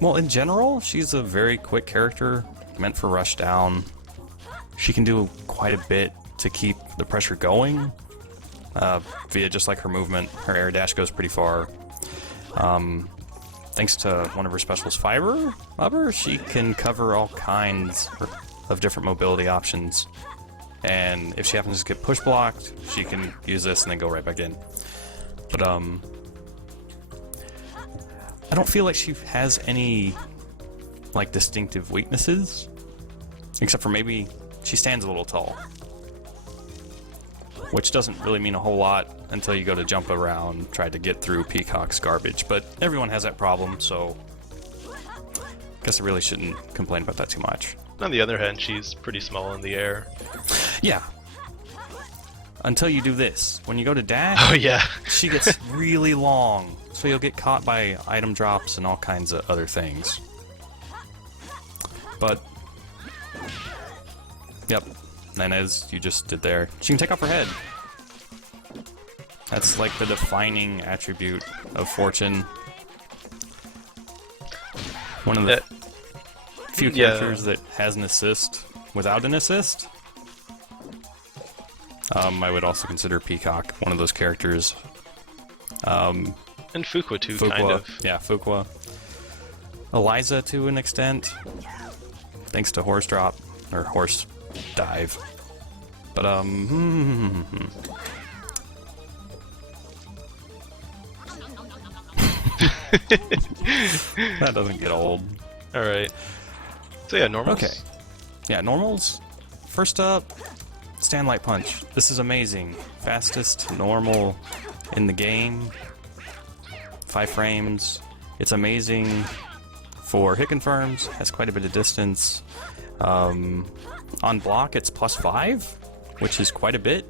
Well, in general, she's a very quick character, meant for rush down. She can do quite a bit to keep the pressure going, via just like her movement. Her air dash goes pretty far. Thanks to one of her specials, Fiber Rubber, she can cover all kinds of different mobility options. And if she happens to get push blocked, she can use this and then go right back in. But, I don't feel like she has any, like, distinctive weaknesses. Except for maybe she stands a little tall. Which doesn't really mean a whole lot until you go to jump around, try to get through Peacock's garbage. But everyone has that problem, so I guess I really shouldn't complain about that too much. On the other hand, she's pretty small in the air. Yeah. Until you do this. When you go to dash, Oh yeah. she gets really long. So you'll get caught by item drops and all kinds of other things. But, yep. And as you just did there, she can take off her head. That's like the defining attribute of Fortune. One of the few characters that has an assist without an assist. I would also consider Peacock one of those characters. And Fuqua too, kind of. Yeah, Fuqua. Eliza to an extent, thanks to Horse Drop, or Horse Dive. But, that doesn't get old. Alright. So yeah, normals. Okay. Yeah, normals. First up, Stand Light Punch. This is amazing. Fastest normal in the game. 5 frames. It's amazing for hit confirms. Has quite a bit of distance. On block, it's +5, which is quite a bit.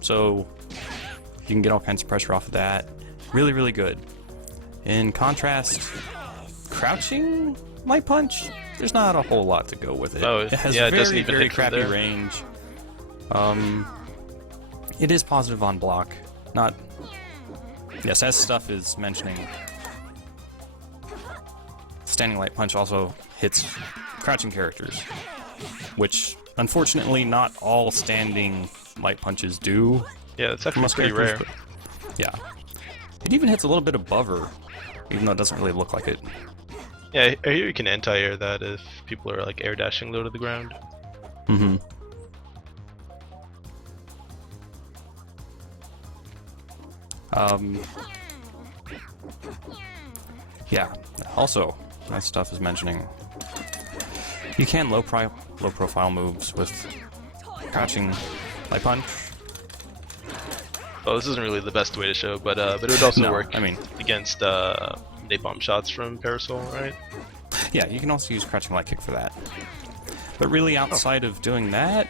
So you can get all kinds of pressure off of that. Really, really good. In contrast, crouching Light Punch, there's not a whole lot to go with it. Oh, it has yeah, it doesn't very, even very hit from crappy there. range. It is positive on block. Not... Yes, as Stuff is mentioning, Standing Light Punch also hits crouching characters, which unfortunately not all standing light punches do. Yeah, it's actually Most pretty rare. characters, but yeah. It even hits a little bit above her, even though it doesn't really look like it. Yeah, I hear you can anti-air that if people are like air dashing low to the ground. Mm-hmm. Yeah, also, that Stuff is mentioning, you can low profile moves with crouching Light Punch. Well, this isn't really the best way to show, but it would also No, work I mean, against napalm shots from Parasol, right? yeah, you can also use crouching light kick for that. But really, outside of doing that,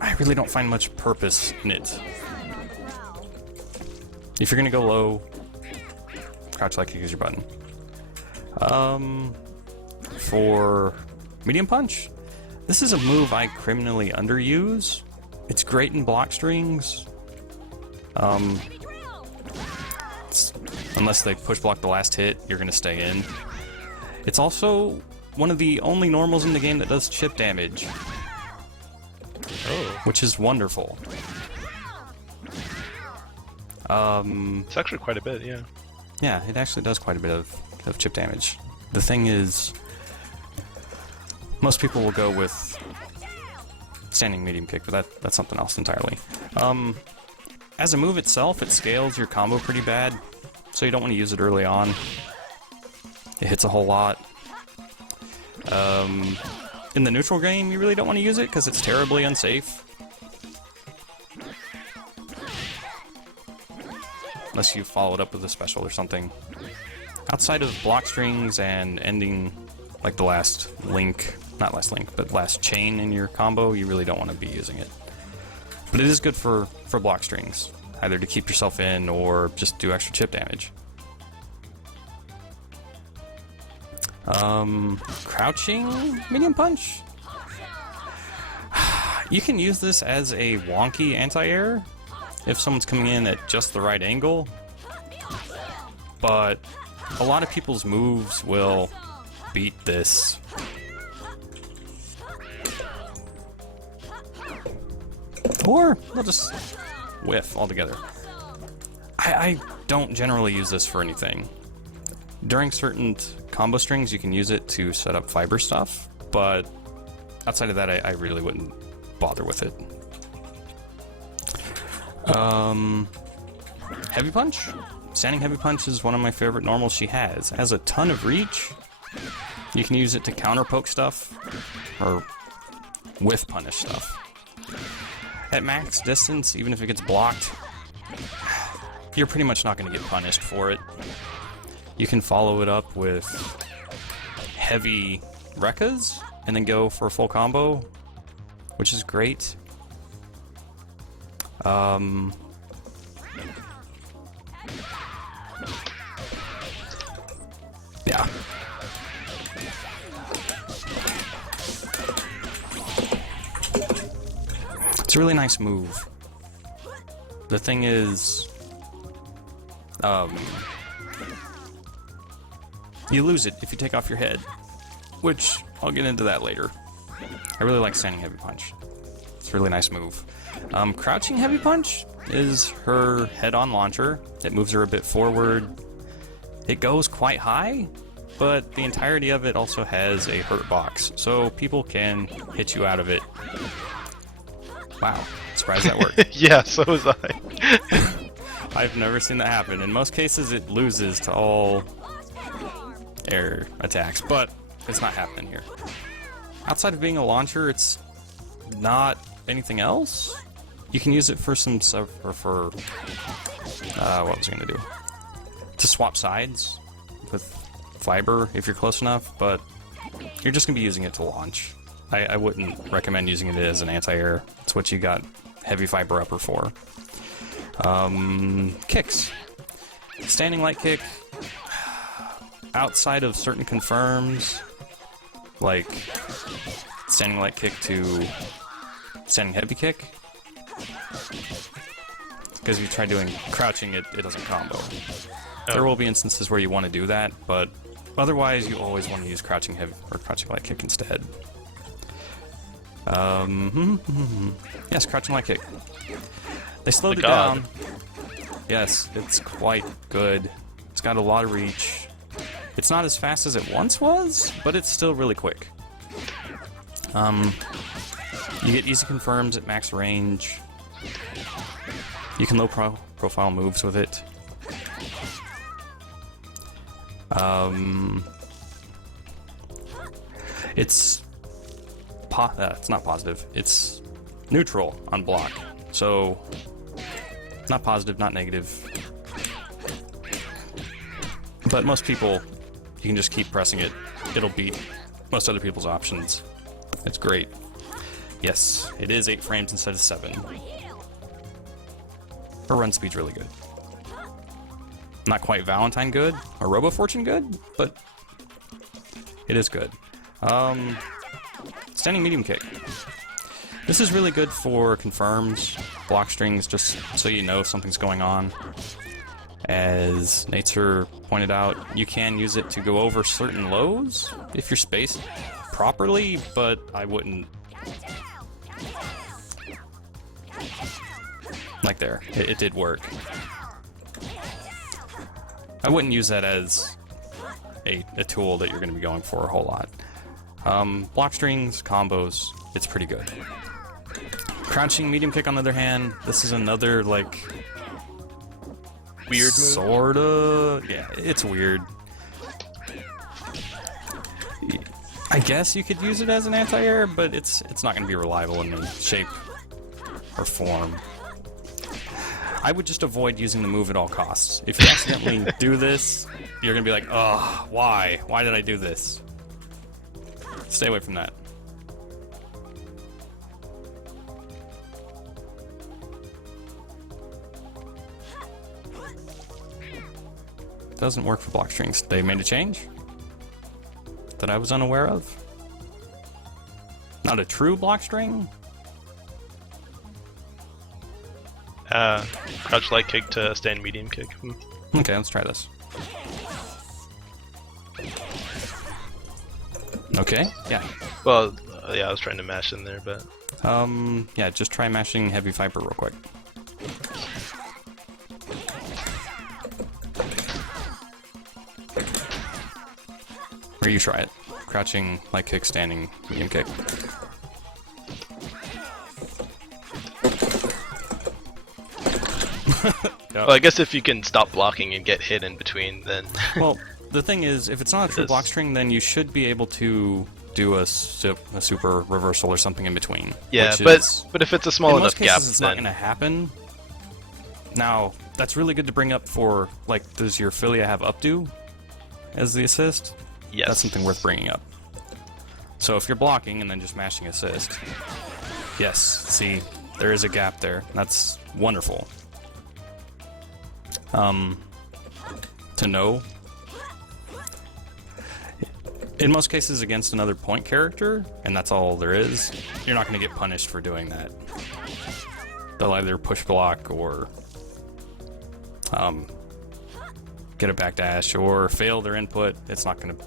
I really don't find much purpose in it. If you're gonna go low, crouch light kick is your button. For medium punch, this is a move I criminally underuse. It's great in block strings. Unless they push block the last hit, you're gonna stay in. It's also one of the only normals in the game that does chip damage. Oh. Which is wonderful. It's actually quite a bit, yeah. Yeah, it actually does quite a bit of chip damage. The thing is, most people will go with standing medium kick, but that's something else entirely. As a move itself, it scales your combo pretty bad, so you don't want to use it early on. It hits a whole lot. In the neutral game, you really don't want to use it because it's terribly unsafe. Unless you follow it up with a special or something. Outside of block strings and ending like the last link, not last link, but last chain in your combo, you really don't want to be using it. But it is good for block strings, either to keep yourself in or just do extra chip damage. Crouching medium punch? You can use this as a wonky anti-air if someone's coming in at just the right angle, but a lot of people's moves will beat this. Or they'll just whiff altogether. I don't generally use this for anything. During certain combo strings, you can use it to set up fiber stuff, but outside of that, I really wouldn't bother with it. Heavy Punch? Standing Heavy Punch is one of my favorite normals she has. It has a ton of reach. You can use it to counter poke stuff, or whiff punish stuff. At max distance, even if it gets blocked, you're pretty much not going to get punished for it. You can follow it up with heavy Rekkas, and then go for a full combo, which is great. Yeah. It's a really nice move. The thing is, you lose it if you take off your head, which I'll get into that later. I really like Standing Heavy Punch. It's a really nice move. Crouching Heavy Punch is her head-on launcher. It moves her a bit forward. It goes quite high, but the entirety of it also has a hurt box, so people can hit you out of it. Wow, surprised that worked. Yeah, so was I. I've never seen that happen. In most cases, it loses to all air attacks, but it's not happening here. Outside of being a launcher, it's not anything else. You can use it for some stuff, or for what was I gonna do? To swap sides with fiber if you're close enough, but you're just gonna be using it to launch. I wouldn't recommend using it as an anti-air. It's what you got heavy fiber upper for. Kicks. Standing light kick. Outside of certain confirms, like standing light kick to standing heavy kick, because if you try doing crouching, it doesn't combo. There will be instances where you want to do that, but otherwise you always want to use crouching heavy or crouching light kick instead. Yes, crouching light kick. They slowed it down. Yes, it's quite good. It's got a lot of reach. It's not as fast as it once was, but it's still really quick. You get easy confirms at max range. You can low profile moves with it. It's not positive. It's neutral on block. So, not positive, not negative. But most people, you can just keep pressing it. It'll beat most other people's options. It's great. Yes, it is 8 frames instead of 7. Her run speed's really good. Not quite Valentine good, or Robo Fortune good, but it is good. Standing medium kick. This is really good for confirms, block strings, just so you know something's going on. As Nateser pointed out, you can use it to go over certain lows if you're spaced properly, but I wouldn't. Like there, it did work. I wouldn't use that as a tool that you're going to be going for a whole lot. Block strings, combos, it's pretty good. Crouching medium kick, on the other hand, this is another, like, weird move. Sorta. Yeah, it's weird. I guess you could use it as an anti-air, but it's not going to be reliable in any shape or form. I would just avoid using the move at all costs. If you accidentally do this, you're going to be like, oh, why? Why did I do this? Stay away from that. Doesn't work for block strings. They made a change that I was unaware of. Not a true block string. Crouch light kick to stand medium kick. Okay, let's try this. Okay, yeah. Well, yeah, I was trying to mash in there, but Yeah, just try mashing heavy fiber real quick. Or you try it. Crouching, light kick, standing, medium kick. well, I guess if you can stop blocking and get hit in between, then Well, the thing is, if it's not a true block string, then you should be able to do a super reversal or something in between. yeah. which But is, if it's a small in enough most cases, gap, it's then not going to happen. Now, that's really good to bring up for, like, does your Philia have updo as the assist? yes, That's something worth bringing up. So if you're blocking and then just mashing assist, yes, see, there is a gap there. That's wonderful. To know. In most cases against another point character, and that's all there is, you're not going to get punished for doing that. They'll either push block or get a backdash or fail their input. It's not going to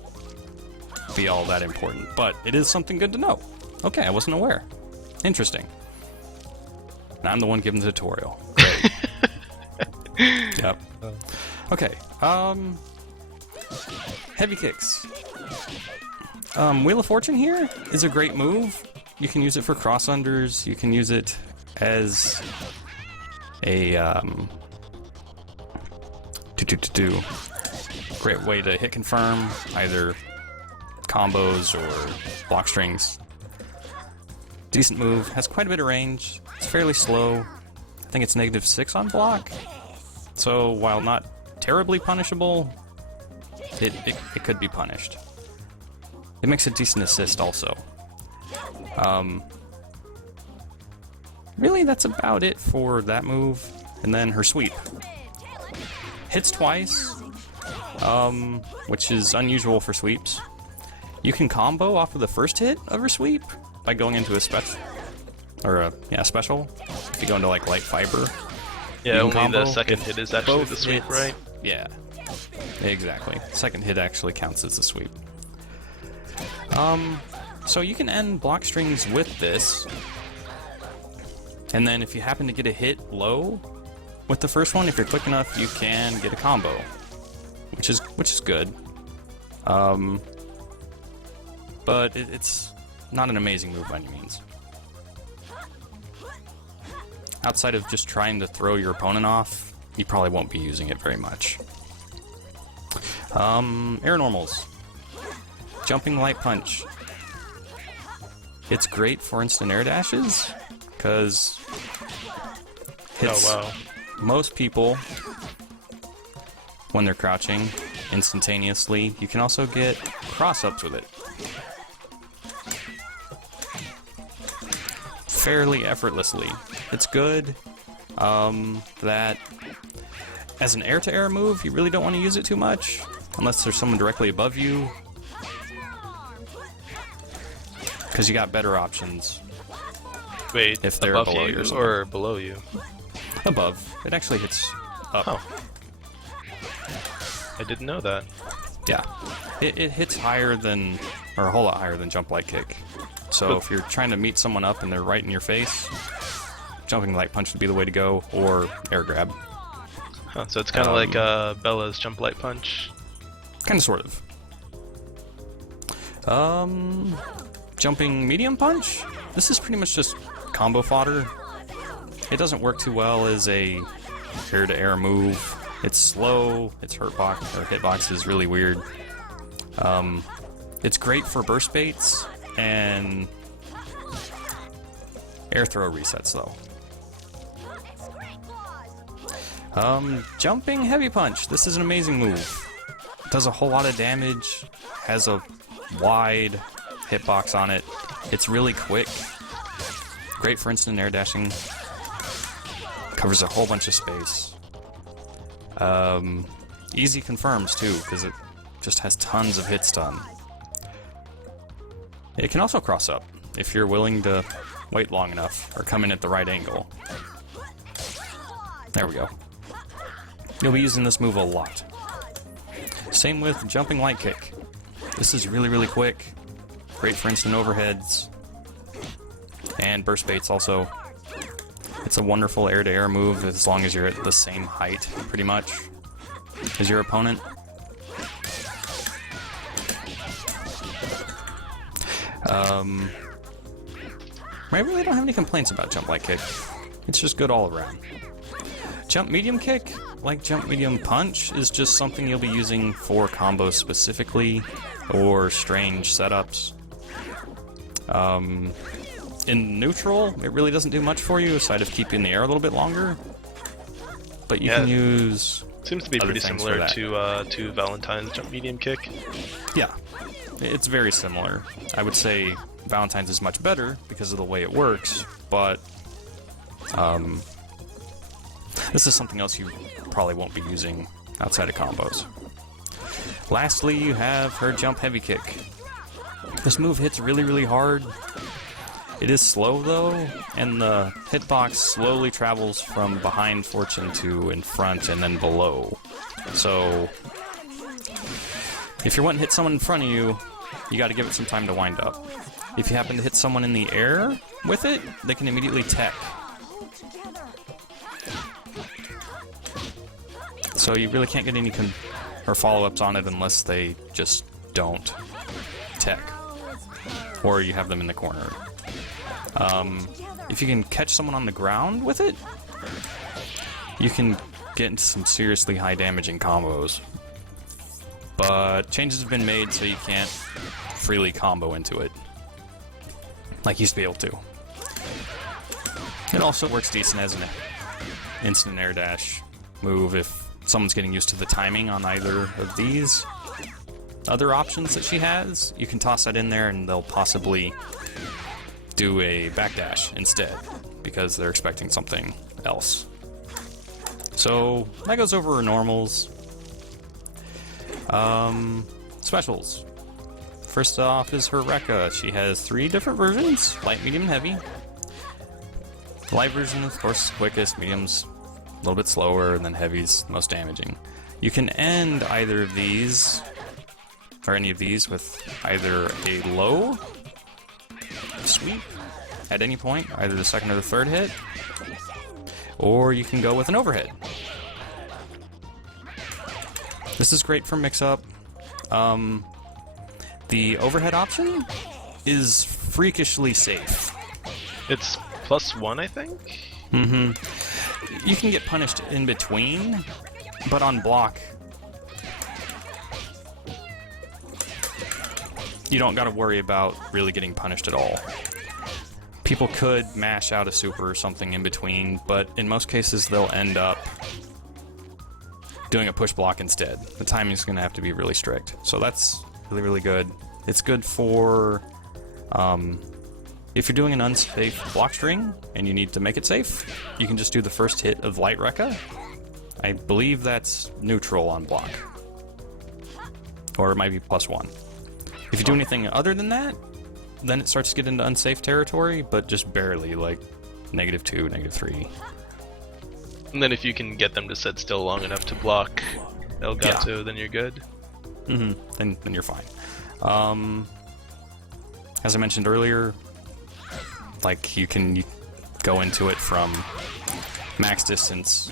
be all that important, but it is something good to know. Okay, I wasn't aware. Interesting. And I'm the one giving the tutorial. Great. Yep. Okay. Heavy kicks. Wheel of Fortune here is a great move. You can use it for cross unders. You can use it as a great way to hit confirm either combos or block strings. Decent move. Has quite a bit of range. It's fairly slow. I think it's -6 on block. So while not terribly punishable, it could be punished. It makes a decent assist also. Really, that's about it for that move. And then her sweep. Hits twice, which is unusual for sweeps. You can combo off of the first hit of her sweep by going into a special. Or a special. If you go into like light fiber. yeah, you can only combo the second if hit is actually both the sweep, hits- right? Yeah, exactly. Second hit actually counts as a sweep. So you can end block strings with this, and then if you happen to get a hit low with the first one, if you're quick enough, you can get a combo, which is good. But it's not an amazing move by any means. Outside of just trying to throw your opponent off, you probably won't be using it very much. Air normals. Jumping light punch. It's great for instant air dashes, because hits Oh wow. most people when they're crouching instantaneously. You can also get cross-ups with it. Fairly effortlessly. It's good. That as an air-to-air move, you really don't want to use it too much, unless there's someone directly above you, because you got better options Wait, if they're above below you you or something. or below you? above. It actually hits up. Oh. I didn't know that. Yeah, it hits higher than, or a whole lot higher than jump light kick. So if you're trying to meet someone up and they're right in your face, jumping light punch would be the way to go, or air grab. Huh, so it's kind of like Bella's jump light punch. Kind of, sort of. Jumping medium punch? This is pretty much just combo fodder. It doesn't work too well as a air-to-air move. It's slow, its hitbox is really weird. It's great for burst baits and air throw resets though. Jumping heavy punch. This is an amazing move. Does a whole lot of damage, has a wide hitbox on it. It's really quick. Great for instant air dashing. Covers a whole bunch of space. Easy confirms too, because it just has tons of hit stun. It can also cross up if you're willing to wait long enough or come in at the right angle. There we go. You'll be using this move a lot. Same with jumping light kick. This is really, really quick. Great for instant overheads. And burst baits also. It's a wonderful air-to-air move as long as you're at the same height, pretty much, as your opponent. I really don't have any complaints about jump light kick. It's just good all around. Jump medium kick, like jump medium punch, is just something you'll be using for combos specifically, or strange setups. In neutral, it really doesn't do much for you, aside of keeping the air a little bit longer. But you can use... Seems to be pretty similar to Valentine's jump medium kick. Yeah, it's very similar. I would say Valentine's is much better because of the way it works, but this is something else you probably won't be using outside of combos. Lastly, you have her jump heavy kick. This move hits really, really hard. It is slow though, and the hitbox slowly travels from behind Fortune to in front and then below. So, if you're wanting to hit someone in front of you, you gotta give it some time to wind up. If you happen to hit someone in the air with it, they can immediately tech. So you really can't get any follow-ups on it unless they just don't tech. Or you have them in the corner. If you can catch someone on the ground with it, you can get into some seriously high damaging combos. But changes have been made so you can't freely combo into it like you used to be able to. It also works decent as an instant air dash move if someone's getting used to the timing on either of these other options that she has. You can toss that in there and they'll possibly do a backdash instead because they're expecting something else. So that goes over her normals. Specials. First off is her Rekka. She has 3 different versions, light, medium, and heavy. The light version, of course, is quickest, medium's a little bit slower, and then heavy's the most damaging. You can end either of these, or any of these, with either a low sweep at any point, either the second or the third hit, or you can go with an overhead. This is great for mix-up. The overhead option is freakishly safe. It's +1, I think? Mm-hmm. You can get punished in between, but on block, you don't gotta worry about really getting punished at all. People could mash out a super or something in between, but in most cases they'll end up doing a push block instead. The timing's gonna have to be really strict. So that's really, really good. It's good for if you're doing an unsafe block string and you need to make it safe, you can just do the first hit of light Rekka. I believe that's neutral on block. Or it might be +1. If you do anything other than that, then it starts to get into unsafe territory, but just barely, like -2, -3. And then if you can get them to sit still long enough to block Elgato, then you're good. Mm-hmm. Then you're fine. As I mentioned earlier, like you can go into it from max distance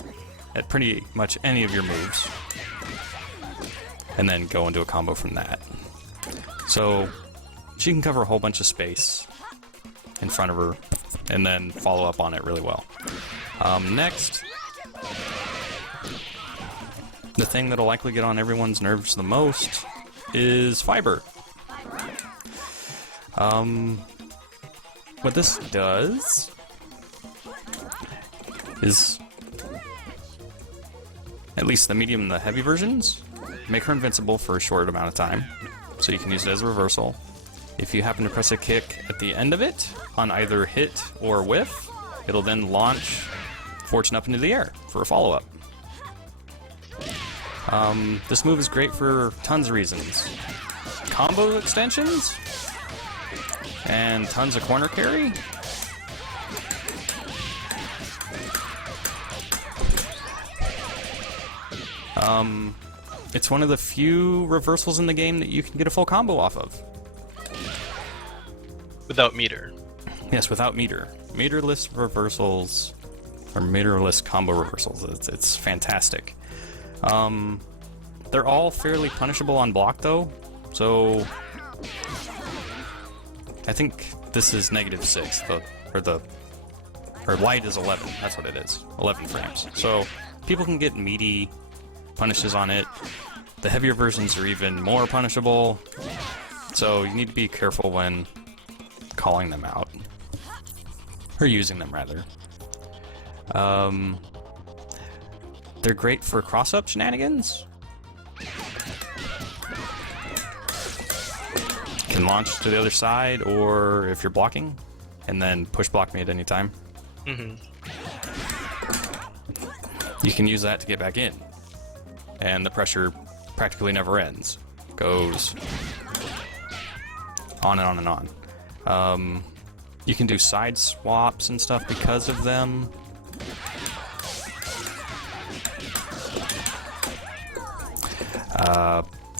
at pretty much any of your moves, and then go into a combo from that. So she can cover a whole bunch of space in front of her, and then follow up on it really well. Next, the thing that'll likely get on everyone's nerves the most is Fiber. What this does is, at least the medium and the heavy versions, make her invincible for a short amount of time, so you can use it as a reversal. If you happen to press a kick at the end of it, on either hit or whiff, it'll then launch Fortune up into the air for a follow-up. This move is great for tons of reasons. Combo extensions, and tons of corner carry. It's one of the few reversals in the game that you can get a full combo off of. Without meter. Yes, without meter. Meterless reversals, or meterless combo reversals. It's fantastic. They're all fairly punishable on block, though. So I think this is -6, or light is 11. That's what it is. 11 frames. So people can get meaty punishes on it. The heavier versions are even more punishable. So you need to be careful when calling them out. Or using them, rather. They're great for cross-up shenanigans. Can launch to the other side, or if you're blocking, and then push block me at any time. You can use that to get back in. And the pressure practically never ends. Goes on and on and on. You can do side swaps and stuff because of them.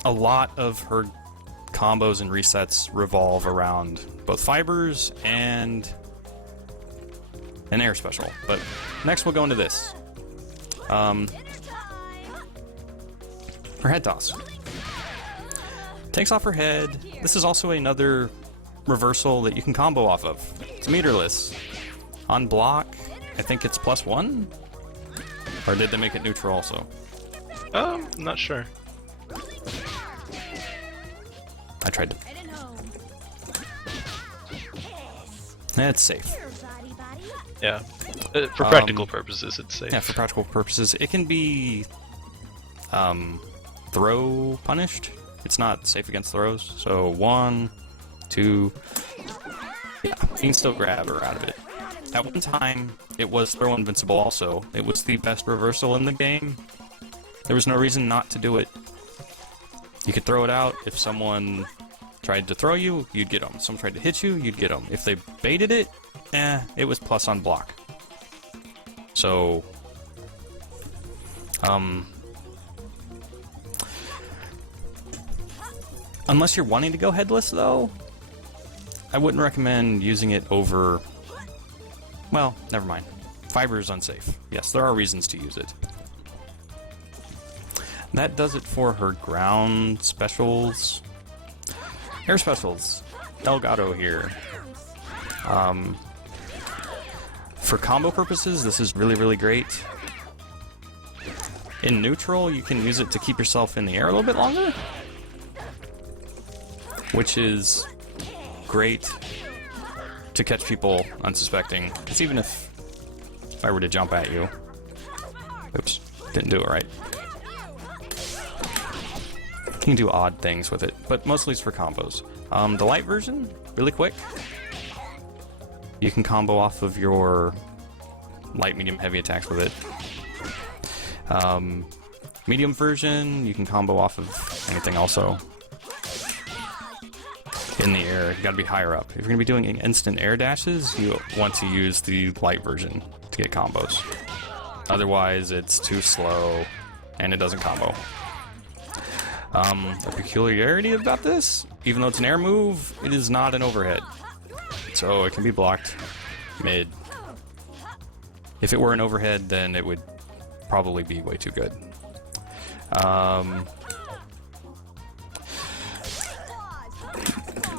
A lot of her combos and resets revolve around both fibers and an air special. But next we'll go into this. Her head toss. Takes off her head. This is also another reversal that you can combo off of. It's meterless. On block, I think it's +1? Or did they make it neutral also? I'm not sure. I tried to. It's safe. Yeah. For practical purposes, it's safe. Yeah, for practical purposes. It can be throw punished. It's not safe against throws. So 1, 2. Yeah, you can still grab her out of it. At one time, it was throw invincible also. It was the best reversal in the game. There was no reason not to do it. You could throw it out. If someone tried to throw you, you'd get them. If someone tried to hit you, you'd get them. If they baited it, it was plus on block. So, unless you're wanting to go headless, though, I wouldn't recommend using it over... Well, never mind. Fiber is unsafe. Yes, there are reasons to use it. That does it for her ground specials. Air specials. Elgato here. For combo purposes, this is really, really great. In neutral, you can use it to keep yourself in the air a little bit longer, which is great to catch people unsuspecting. Because even if I were to jump at you... Oops, didn't do it right. You can do odd things with it, but mostly it's for combos. The light version, really quick. You can combo off of your light, medium, heavy attacks with it. Medium version, you can combo off of anything also. In the air, you gotta be higher up. If you're gonna be doing instant air dashes, you want to use the light version to get combos. Otherwise, it's too slow and it doesn't combo. The peculiarity about this, even though it's an air move, it is not an overhead. So it can be blocked mid. If it were an overhead, then it would probably be way too good.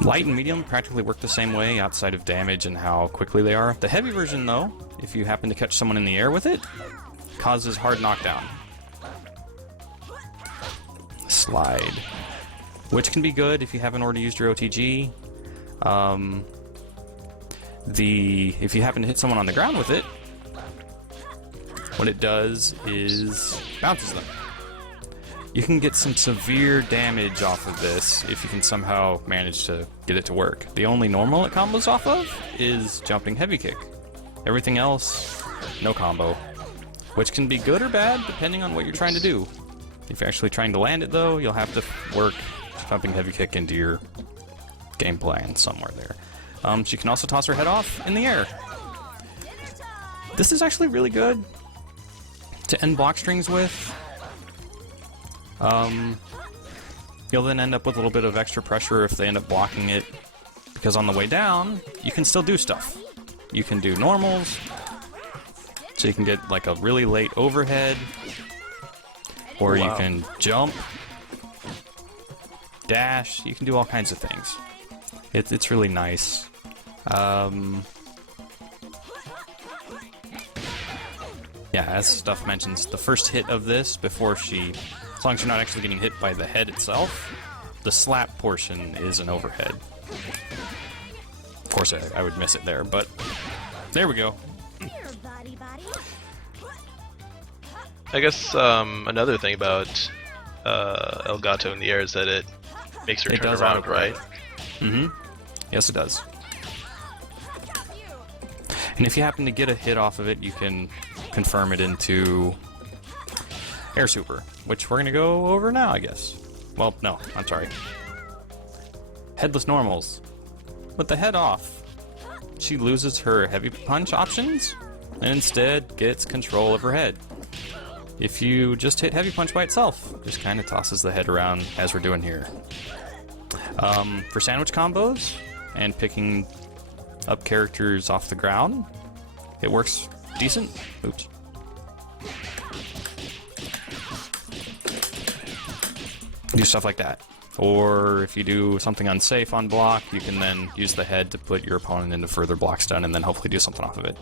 Light and medium practically work the same way outside of damage and how quickly they are. The heavy version, though, if you happen to catch someone in the air with it, causes hard knockdown. Slide. Which can be good if you haven't already used your OTG. If you happen to hit someone on the ground with it, what it does is bounces them. You can get some severe damage off of this if you can somehow manage to get it to work. The only normal it combos off of is jumping heavy kick. Everything else, no combo. Which can be good or bad depending on what you're trying to do. If you're actually trying to land it, though, you'll have to work jumping heavy kick into your game plan somewhere there. She can also toss her head off in the air. This is actually really good to end block strings with. You'll then end up with a little bit of extra pressure if they end up blocking it because on the way down, you can still do stuff. You can do normals, so you can get like a really late overhead, or you can jump, dash, you can do all kinds of things. It's really nice. Yeah, as stuff mentions, the first hit of this, before she, as long as you're not actually getting hit by the head itself, the slap portion is an overhead. Of course, I would miss it there, but there we go. I guess another thing about Elgato in the air is that it makes her turn around, right? Mm-hmm. Yes, it does. And if you happen to get a hit off of it, you can confirm it into Air Super, which we're going to go over now, I guess. Well, no, I'm sorry. Headless normals. With the head off, she loses her heavy punch options and instead gets control of her head. If you just hit heavy punch by itself, just kind of tosses the head around as we're doing here. For sandwich combos and picking up characters off the ground, it works decent. Oops. Do stuff like that. Or if you do something unsafe on block, you can then use the head to put your opponent into further block stun and then hopefully do something off of it.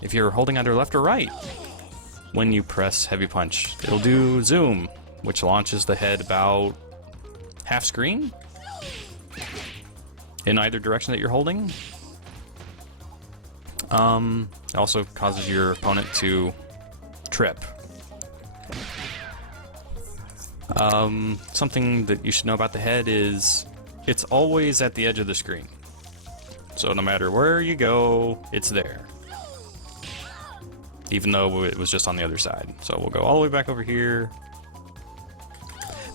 If you're holding either left or right, when you press heavy punch, it'll do zoom, which launches the head about half screen in either direction that you're holding. It also causes your opponent to trip. Something that you should know about the head is it's always at the edge of the screen. So no matter where you go, it's there. Even though it was just on the other side. So we'll go all the way back over here.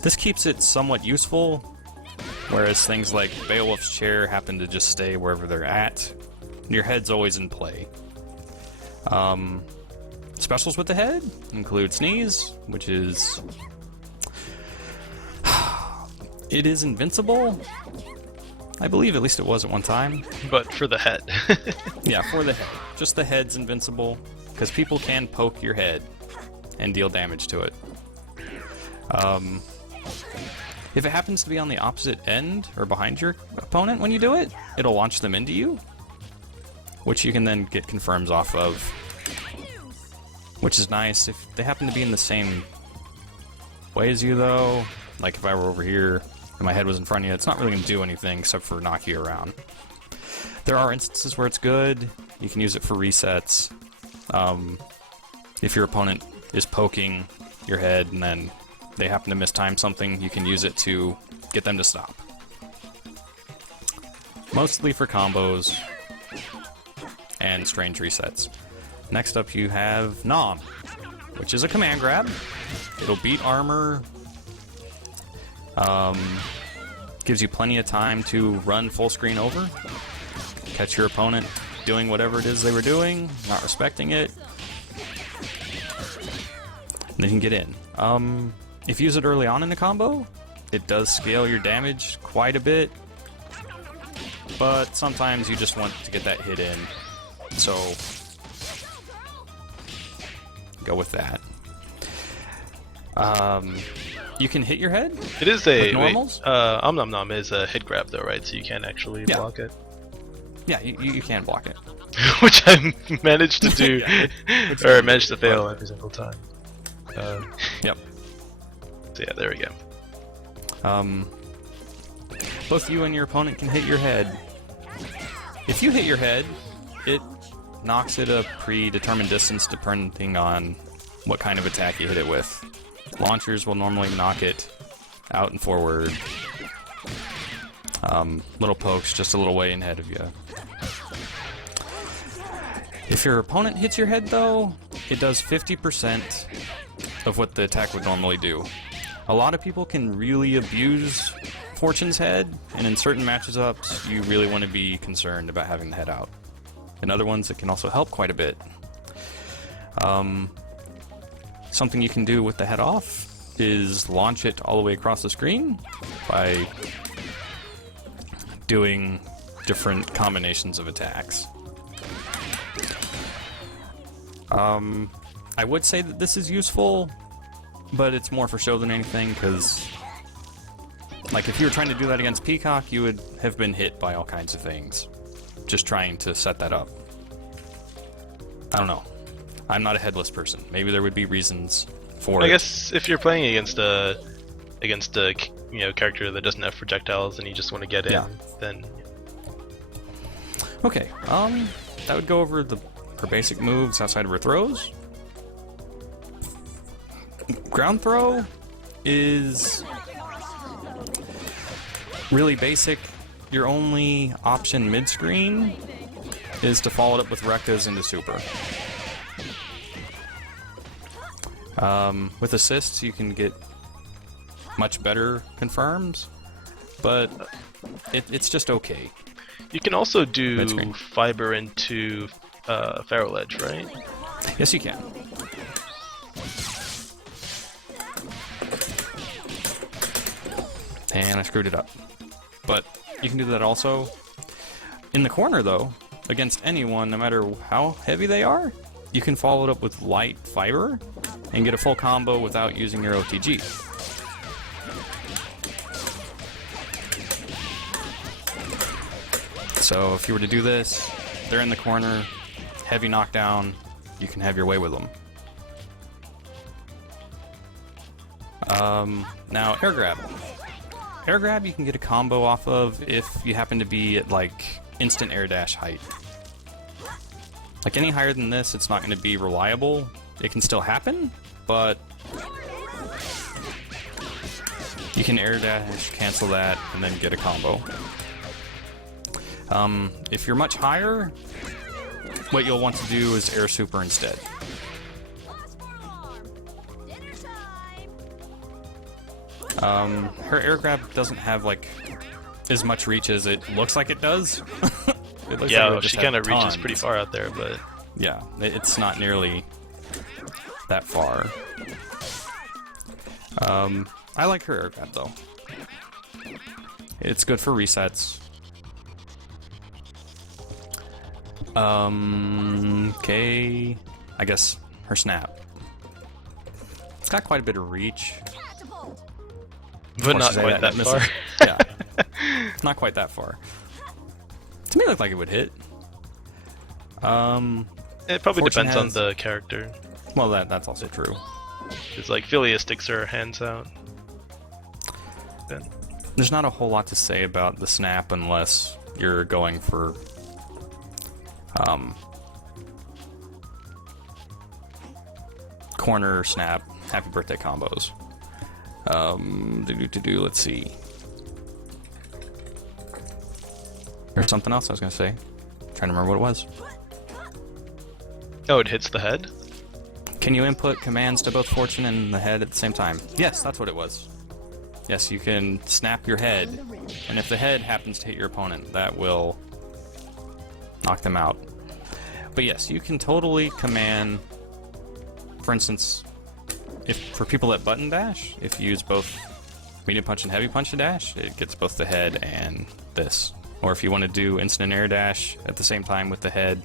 This keeps it somewhat useful, whereas things like Beowulf's Chair happen to just stay wherever they're at. Your head's always in play. Specials with the head include Sneeze, which is... It is invincible. I believe at least it was at one time. But for the head. Yeah, for the head. Just the head's invincible, because people can poke your head and deal damage to it. If it happens to be on the opposite end or behind your opponent when you do it, it'll launch them into you, which you can then get confirms off of, which is nice. If they happen to be in the same way as you, though, like if I were over here and my head was in front of you, it's not really going to do anything except for knock you around. There are instances where it's good. You can use it for resets. If your opponent is poking your head and then they happen to mistime something, you can use it to get them to stop. Mostly for combos and strange resets. Next up you have Nom, which is a command grab. It'll beat armor, gives you plenty of time to run full screen over, catch your opponent doing whatever it is they were doing, not respecting it, and then you can get in. If you use it early on in the combo, it does scale your damage quite a bit, but sometimes you just want to get that hit in, so go with that. You can hit your head. It is a normals. Om Nom Nom is a head grab though, right? So you can actually block it. Yeah, you can block it. Which I managed to do, or managed to fail every single time. Yep. So yeah, there we go. Both you and your opponent can hit your head. If you hit your head, it knocks it a predetermined distance depending on what kind of attack you hit it with. Launchers will normally knock it out and forward. Little pokes just a little way ahead of you. If your opponent hits your head, though, it does 50% of what the attack would normally do. A lot of people can really abuse Fortune's head, and in certain matchups, you really want to be concerned about having the head out. In other ones, it can also help quite a bit. Something you can do with the head off is launch it all the way across the screen by doing different combinations of attacks. I would say that this is useful, but it's more for show than anything, because like if you were trying to do that against Peacock, you would have been hit by all kinds of things just trying to set that up. I don't know. I'm not a headless person. Maybe there would be reasons for it. I guess if you're playing against a character that doesn't have projectiles and you just want to get in, then okay. That would go over her basic moves outside of her throws. Ground throw is really basic. Your only option mid-screen is to follow it up with Rekkas into super. With assists, you can get much better confirms, but it's just okay. You can also do fiber into Feral Edge, right? Yes, you can. And I screwed it up. But you can do that also. In the corner, though, against anyone, no matter how heavy they are, you can follow it up with light fiber and get a full combo without using your OTG. So if you were to do this, they're in the corner, heavy knockdown, you can have your way with them. Now, air grab. Air grab you can get a combo off of if you happen to be at like instant air dash height. Like any higher than this, it's not going to be reliable. It can still happen, but you can air dash, cancel that, and then get a combo. If you're much higher, what you'll want to do is air super instead. Her air grab doesn't have like as much reach as it looks like it does. Yeah, she kind of reaches pretty far out there, but yeah, it's not nearly that far. I like her air grab though. It's good for resets. Okay, I guess her snap. It's got quite a bit of reach. But not quite that far. Yeah, not quite that far. To me, it looked like it would hit. It probably depends on the character. Well, that's also true. It's like Philia sticks her hands out. There's not a whole lot to say about the snap unless you're going for corner snap, happy birthday combos. Let's see. There's something else I was gonna say. Trying to remember what it was. Oh, it hits the head? Can you input commands to both Fortune and the head at the same time? Yes, that's what it was. Yes, you can snap your head, and if the head happens to hit your opponent, that will knock them out. But yes, you can totally command, for instance, for people that button dash, if you use both medium punch and heavy punch to dash, it gets both the head and this. Or if you want to do instant air dash at the same time with the head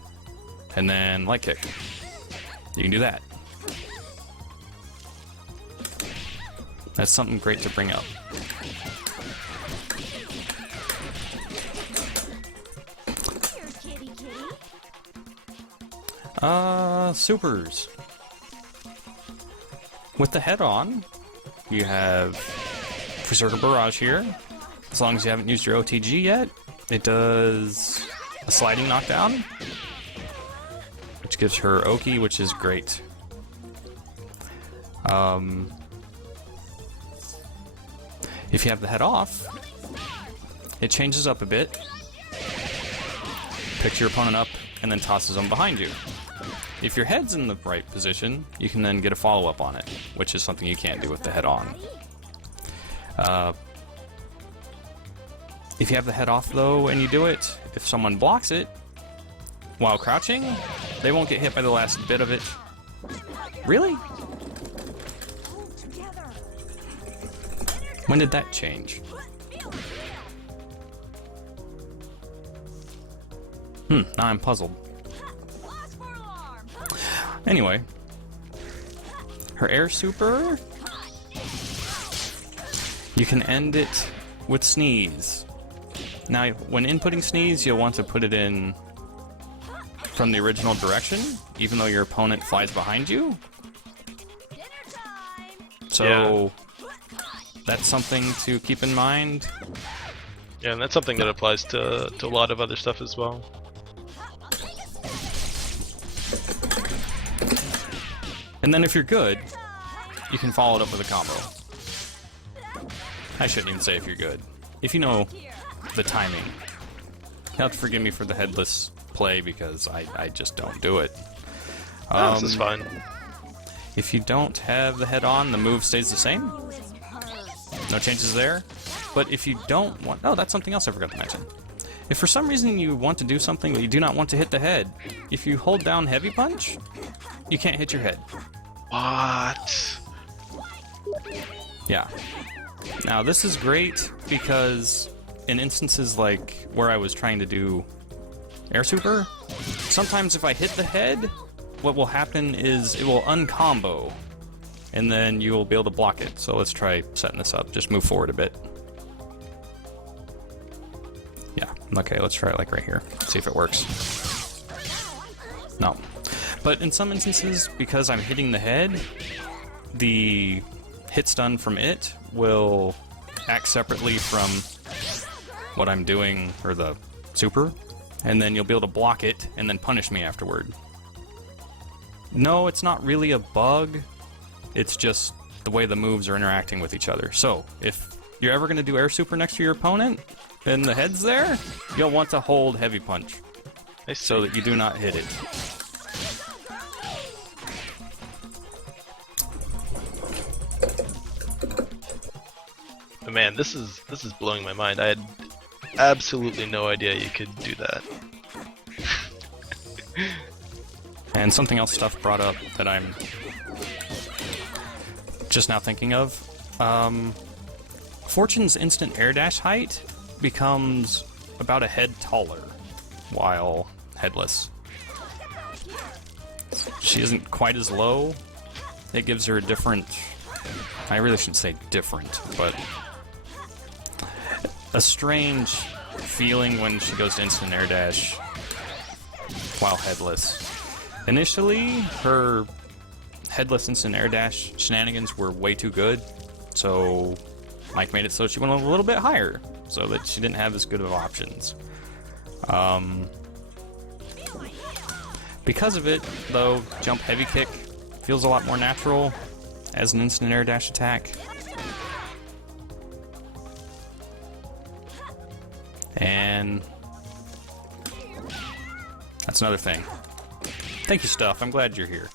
and then light kick, you can do that. That's something great to bring up. Supers. With the head on, you have Berserker Barrage here. As long as you haven't used your OTG yet, it does a sliding knockdown, which gives her Oki, which is great. If you have the head off, it changes up a bit, picks your opponent up, and then tosses them behind you. If your head's in the right position, you can then get a follow-up on it, which is something you can't do with the head on. If you have the head off, though, and you do it, if someone blocks it while crouching, they won't get hit by the last bit of it. Really? When did that change? Now I'm puzzled. Anyway. Her air super... You can end it with sneeze. Now, when inputting sneeze, you'll want to put it in from the original direction, even though your opponent flies behind you. So, that's something to keep in mind. Yeah, and that's something that applies to a lot of other stuff as well. And then if you're good, you can follow it up with a combo. I shouldn't even say if you're good. If you know the timing. You'll have to forgive me for the headless play because I just don't do it. This is fine. If you don't have the head on, the move stays the same. No changes there. But if you don't want... Oh, that's something else I forgot to mention. If for some reason you want to do something but you do not want to hit the head, if you hold down heavy punch, you can't hit your head. What? Yeah. Now this is great because in instances like where I was trying to do air super, sometimes if I hit the head, what will happen is it will uncombo and then you will be able to block it. So let's try setting this up. Just move forward a bit. Yeah, okay, let's try it like right here. See if it works. No. But in some instances, because I'm hitting the head, the hit stun from it will act separately from what I'm doing, or the super, and then you'll be able to block it and then punish me afterward. No, it's not really a bug, it's just the way the moves are interacting with each other. So, if you're ever going to do air super next to your opponent, and the head's there, you'll want to hold heavy punch, so that you do not hit it. But man, this is blowing my mind. I had absolutely no idea you could do that. And something else Stuff brought up that I'm just now thinking of. Fortune's instant air dash height becomes about a head taller while headless. She isn't quite as low. It gives her a different... I really shouldn't say different, but... a strange feeling when she goes to instant air dash while headless. Initially, her headless instant air dash shenanigans were way too good, so Mike made it so she went a little bit higher, so that she didn't have as good of options. Because of it, though, jump heavy kick feels a lot more natural as an instant air dash attack. And that's another thing. Thank you, Stuff. I'm glad you're here.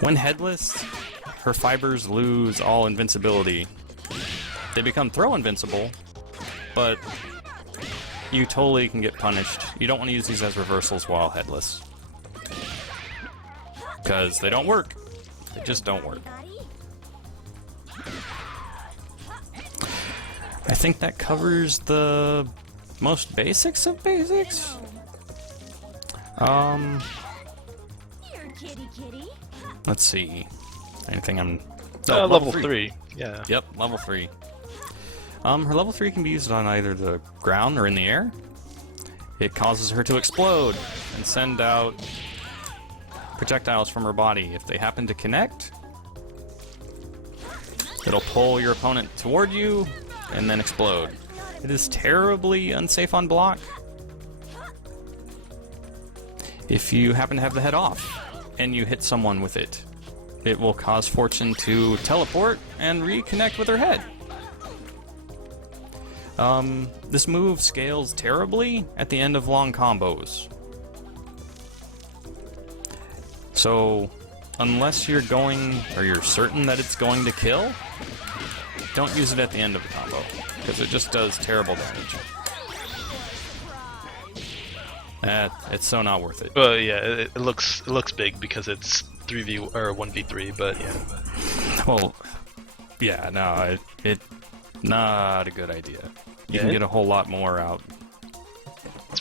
When headless, her fibers lose all invincibility. They become throw invincible, but you totally can get punished. You don't want to use these as reversals while headless, because they don't work. They just don't work. I think that covers the most basics of basics. Let's see. Anything I'm... Oh, level 3. Yeah. Yep, level 3. Her level 3 can be used on either the ground or in the air. It causes her to explode and send out projectiles from her body. If they happen to connect, it'll pull your opponent toward you and then explode. It is terribly unsafe on block if you happen to have the head off and you hit someone with it. It will cause Fortune to teleport and reconnect with her head. This move scales terribly at the end of long combos. So, unless you're going, or you're certain that it's going to kill, don't use it at the end of a combo, because it just does terrible damage. It's so not worth it. Well, yeah, it looks big because it's 3v or 1v3, but yeah. Well, yeah, no, it not a good idea. You can get a whole lot more out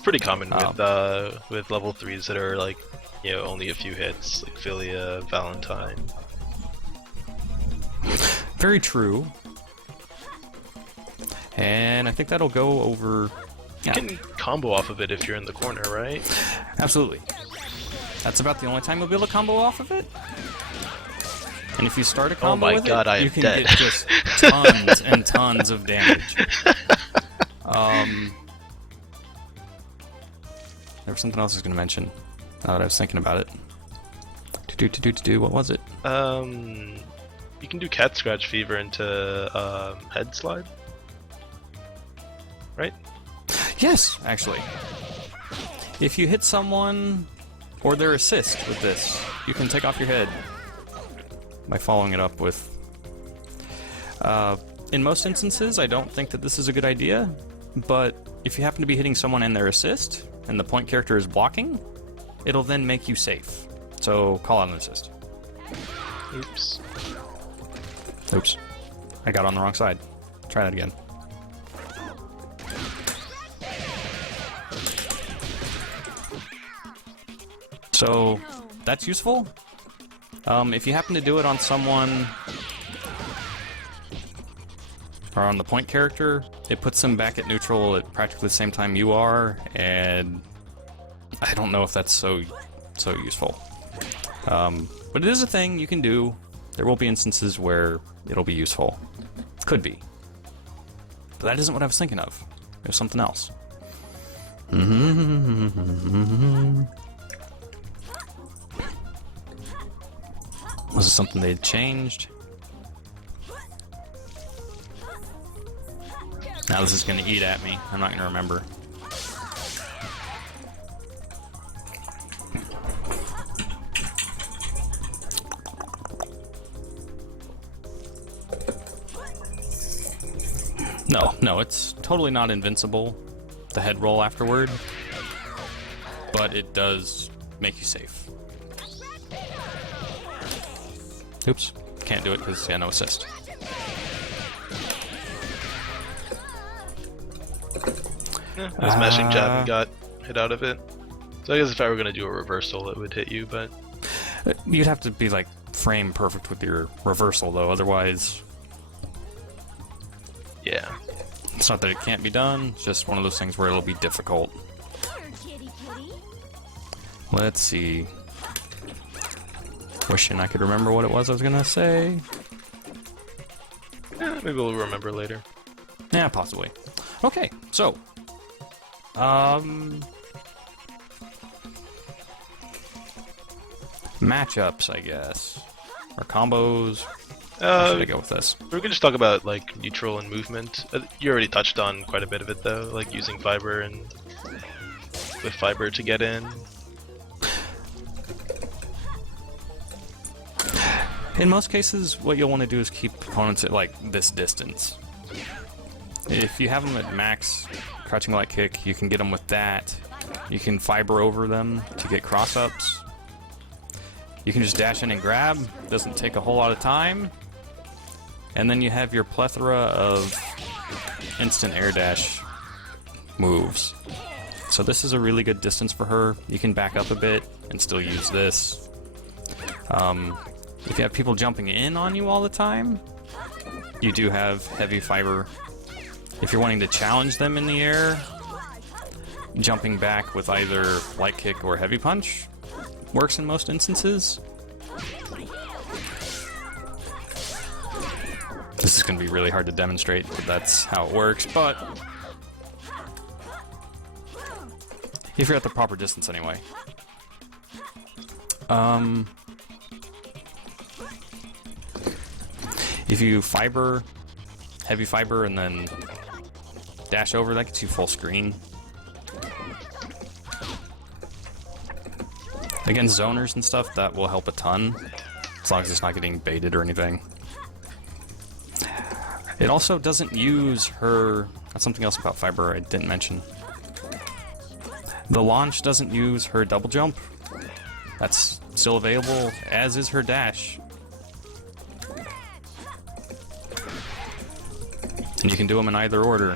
pretty common with level 3s that are like, you know, only a few hits, like Philia, Valentine. Very true. And I think that'll go over. You can combo off of it if you're in the corner, right? Absolutely. That's about the only time you'll be able to combo off of it. And if you start a combo with it, you can get just tons and tons of damage. There was something else I was going to mention. Now that I was thinking about it. What was it? You can do Cat Scratch Fever into Head Slide, right? Yes, actually. If you hit someone or their assist with this, you can take off your head by following it up with. In most instances, I don't think that this is a good idea, but if you happen to be hitting someone and their assist, and the point character is blocking, it'll then make you safe. So call out an assist. Oops. Oops. I got on the wrong side. Try that again. So that's useful. If you happen to do it on someone or on the point character, it puts them back at neutral at practically the same time you are, and I don't know if that's so useful. But it is a thing you can do. There will be instances where it'll be useful. Could be. But that isn't what I was thinking of. It was something else. Was it something they'd changed? Now this is going to eat at me. I'm not going to remember. No, it's totally not invincible, the head roll afterward, but it does make you safe. Oops, can't do it because, yeah, no assist. A smashing jab and got hit out of it. So I guess if I were going to do a reversal, it would hit you, but... You'd have to be, like, frame perfect with your reversal, though, otherwise... Yeah. It's not that it can't be done, it's just one of those things where it'll be difficult. Let's see. Wishing I could remember what it was I was gonna say. Yeah, maybe we'll remember later. Yeah, possibly. Okay, so. Matchups, I guess. Or combos. Where should I go with this? We're gonna just talk about like neutral and movement. You already touched on quite a bit of it though, like using fiber and with fiber to get in. In most cases, what you'll want to do is keep opponents at like this distance. If you have them at max crouching light kick, you can get them with that. You can fiber over them to get cross-ups. You can just dash in and grab. Doesn't take a whole lot of time. And then you have your plethora of instant air dash moves. So this is a really good distance for her. You can back up a bit and still use this. If you have people jumping in on you all the time, you do have heavy fiber. If you're wanting to challenge them in the air, jumping back with either light kick or heavy punch works in most instances. This is going to be really hard to demonstrate, but that's how it works, but if you're at the proper distance anyway. If you fiber, heavy fiber, and then dash over, that gets you full screen. Against zoners and stuff, that will help a ton, as long as it's not getting baited or anything. It also doesn't use her... That's something else about fiber I didn't mention. The launch doesn't use her double jump. That's still available, as is her dash. And you can do them in either order.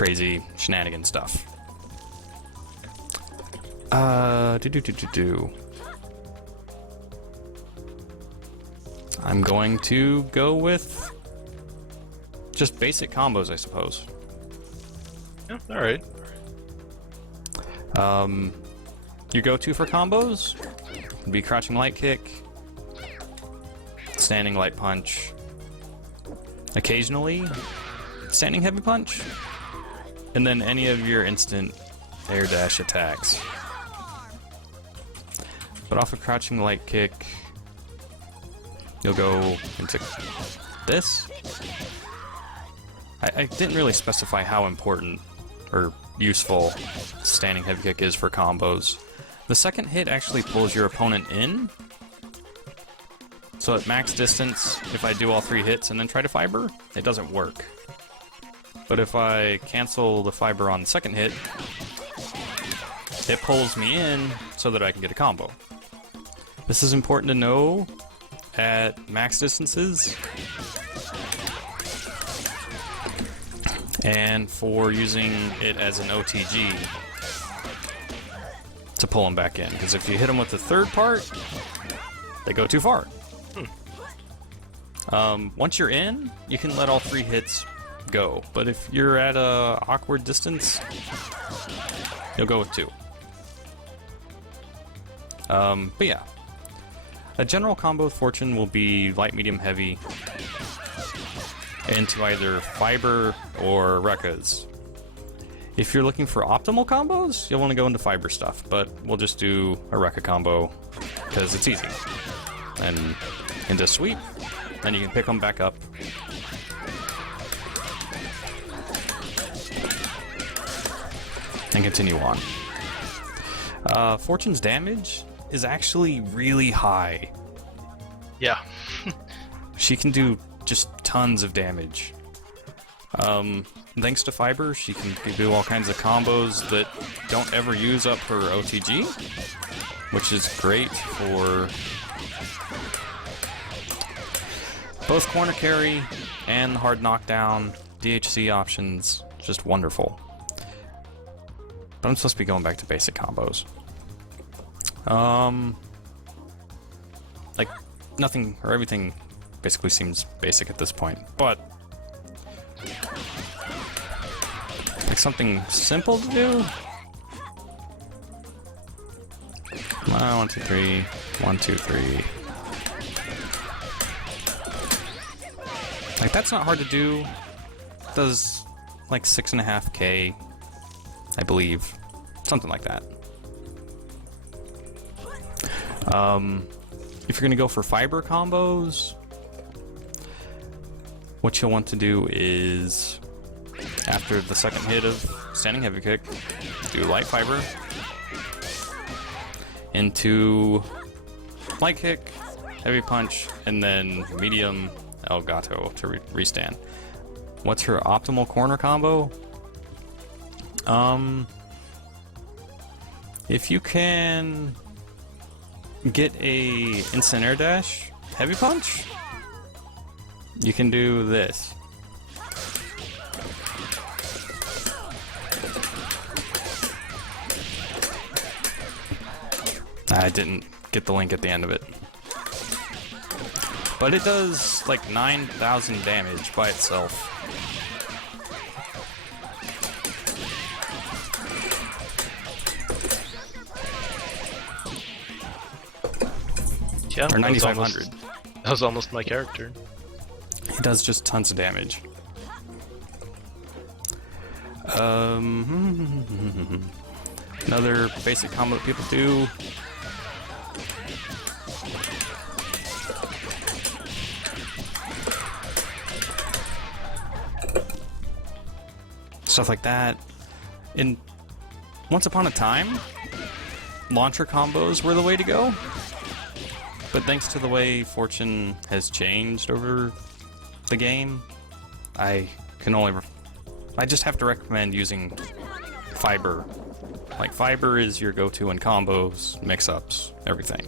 crazy shenanigan stuff. I'm going to go with just basic combos, I suppose. Yeah, alright. Your go-to for combos would be crouching light kick, standing light punch, occasionally standing heavy punch, and then any of your instant air dash attacks. But off of crouching light kick, you'll go into this. I didn't really specify how important or useful standing heavy kick is for combos. The second hit actually pulls your opponent in. So at max distance, if I do all 3 hits and then try to fiber, it doesn't work. But if I cancel the fiber on the second hit, it pulls me in so that I can get a combo. This is important to know at max distances and for using it as an OTG to pull them back in. Because if you hit them with the third part, they go too far. Once you're in, you can let all 3 hits go. But if you're at a awkward distance, you'll go with 2. But yeah. A general combo with Fortune will be light, medium, heavy into either fiber or Rekkas. If you're looking for optimal combos, you'll want to go into fiber stuff, but we'll just do a Rekka combo because it's easy. And into sweep, then you can pick them back up. And continue on. Fortune's damage is actually really high. Yeah. She can do just tons of damage. Thanks to fiber, she can do all kinds of combos that don't ever use up her OTG, which is great for both corner carry and hard knockdown, DHC options. Just wonderful. But I'm supposed to be going back to basic combos. Like, nothing or everything basically seems basic at this point, but like something simple to do. 1, 2, 3. 1, 2, 3. Like, that's not hard to do. It does like 6.5k, I believe. Something like that. If you're gonna go for fiber combos, what you'll want to do is, after the second hit of standing heavy kick, do light fiber into light kick, heavy punch, and then medium El Gato to restand. What's her optimal corner combo? If you can get a instant air dash heavy punch, you can do this. I didn't get the link at the end of it. But it does like 9,000 damage by itself. Yeah, or 9,500. That was almost my character. It does just tons of damage. Another basic combo that people do. Stuff like that. Once upon a time, launcher combos were the way to go. But thanks to the way Fortune has changed over the game, I just have to recommend using fiber. Like, fiber is your go-to in combos, mix-ups, everything.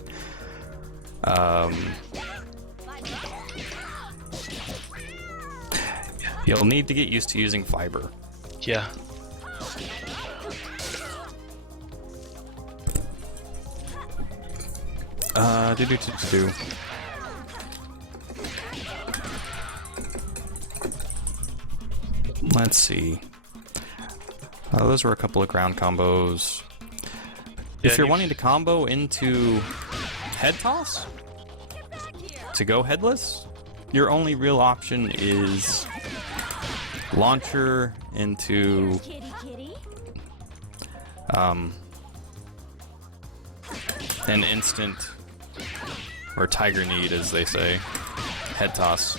You'll need to get used to using fiber. Yeah. Do. Let's see. Those were a couple of ground combos. Yeah, If you're wanting to combo into head toss to go headless, your only real option is launcher into an instant, or tiger need as they say, head toss.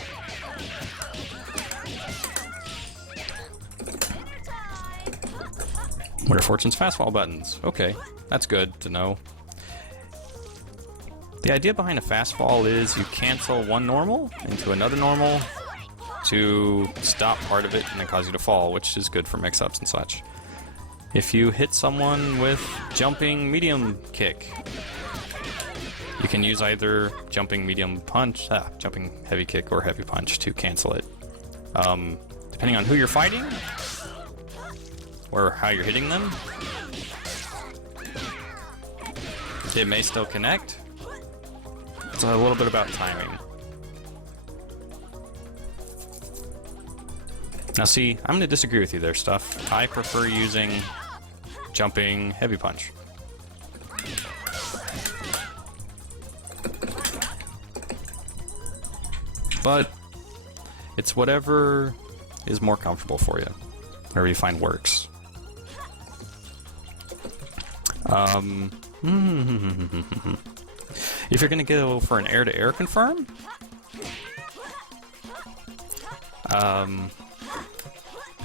What are Fortune's fastfall buttons? Okay, that's good to know. The idea behind a fastfall is you cancel one normal into another normal to stop part of it and then cause you to fall, which is good for mix-ups and such. If you hit someone with jumping medium kick, you can use either jumping medium punch, jumping heavy kick or heavy punch to cancel it. Depending on who you're fighting, or how you're hitting them, it may still connect. It's a little bit about timing. Now see, I'm going to disagree with you there, Stuff. I prefer using jumping heavy punch. But it's whatever is more comfortable for you, whatever you find works. If you're gonna go for an air-to-air confirm,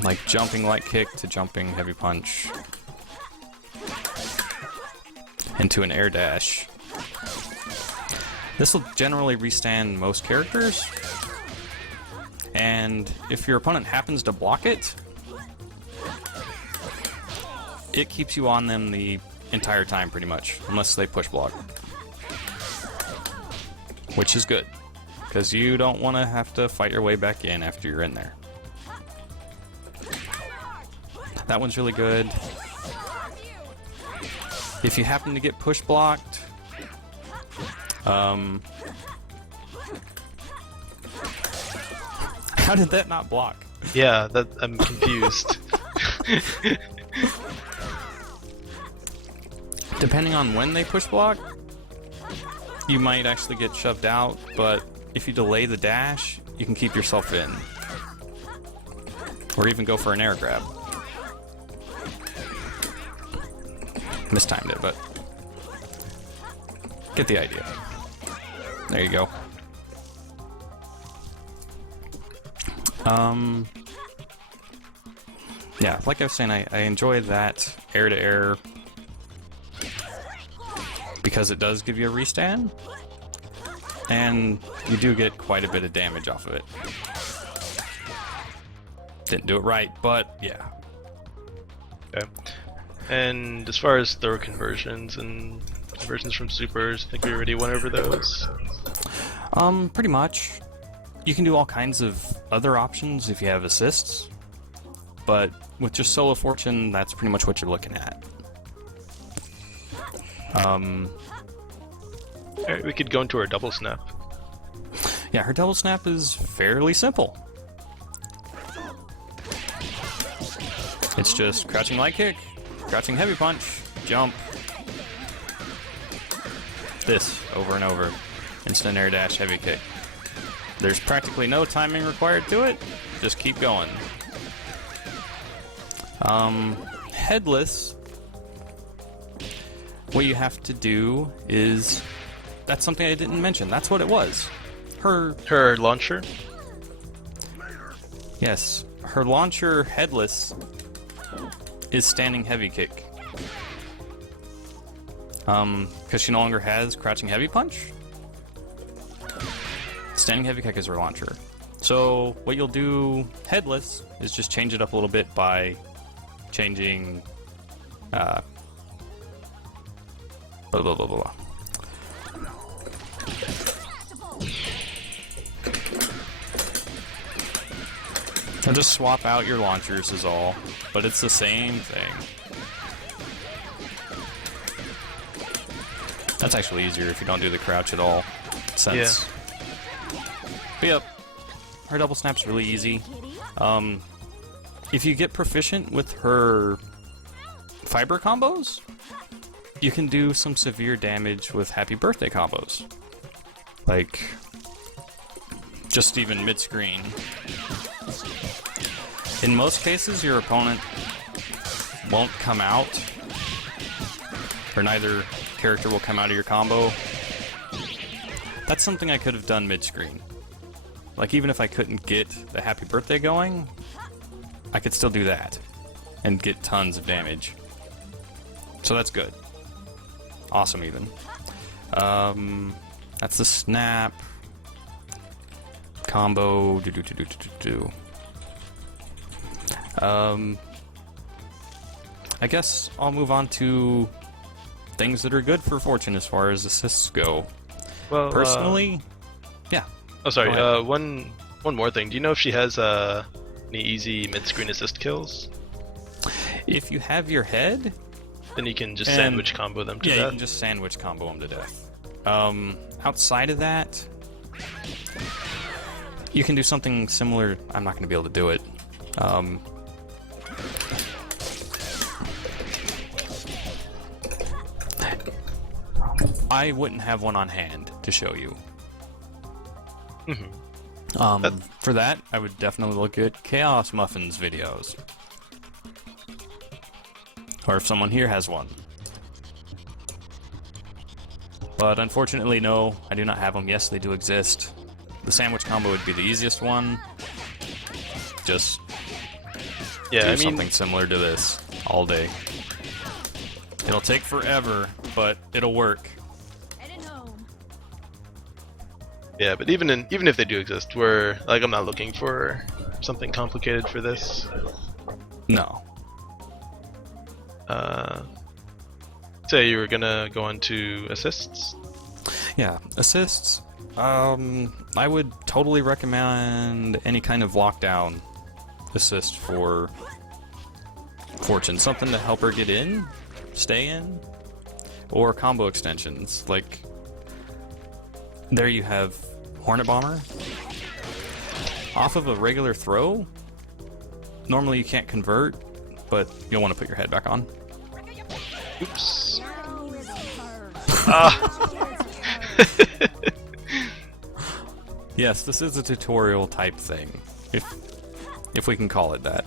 like jumping light kick to jumping heavy punch into an air dash, this will generally restand most characters, and if your opponent happens to block it, it keeps you on them the entire time pretty much, unless they push block. Which is good, because you don't want to have to fight your way back in after you're in there. That one's really good. If you happen to get push blocked, how did that not block? Yeah, that I'm confused. Depending on when they push block, you might actually get shoved out, but if you delay the dash, you can keep yourself in. Or even go for an air grab. Mistimed it, but get the idea. There you go. Yeah, like I was saying, I enjoy that air-to-air because it does give you a restand, and you do get quite a bit of damage off of it. Didn't do it right, but yeah. Okay. And as far as throw conversions and conversions from supers, I think we already went over those. Pretty much. You can do all kinds of other options if you have assists, but with just solo fortune, that's pretty much what you're looking at. Alright, we could go into our double snap. Yeah, her double snap is fairly simple. It's just crouching light kick, crouching heavy punch, jump. This over and over. Instant air dash, heavy kick. There's practically no timing required to it. Just keep going. Headless, what you have to do is, that's something I didn't mention. That's what it was. Her launcher? Yes, her launcher headless is standing heavy kick. Because she no longer has crouching heavy punch. Standing heavy kick is her launcher. So what you'll do headless is just change it up a little bit by changing blah blah blah blah blah. Now just swap out your launchers is all, but it's the same thing. That's actually easier if you don't do the crouch at all. Since... But yep, her double snap's really easy. If you get proficient with her fiber combos, you can do some severe damage with happy birthday combos. Like, just even mid-screen. In most cases, your opponent won't come out, or neither character will come out of your combo. That's something I could have done mid-screen. Like, even if I couldn't get the happy birthday going, I could still do that and get tons of damage. So that's good. Awesome, even. That's the snap. Combo. I guess I'll move on to things that are good for Fortune as far as assists go. Well, personally, yeah. Oh, sorry. One more thing. Do you know if she has any easy mid-screen assist kills? If you have your head, then you can just sandwich combo them to death. Yeah, you can just sandwich combo them to death. Outside of that, you can do something similar. I'm not going to be able to do it. I wouldn't have one on hand to show you. For that, I would definitely look at Chaos Muffin's videos. Or if someone here has one. But unfortunately, no, I do not have them. Yes, they do exist. The sandwich combo would be the easiest one. Just do something similar to this all day. It'll take forever, but it'll work. Yeah, but even if they do exist, I'm not looking for something complicated for this. No. Say you were gonna go on to assists. Yeah, assists. I would totally recommend any kind of lockdown assist for Fortune. Something to help her get in, stay in, or combo extensions. Like, there you have Hornet Bomber. Off of a regular throw, normally you can't convert, but you'll want to put your head back on. Oops. Yes, this is a tutorial type thing, if we can call it that.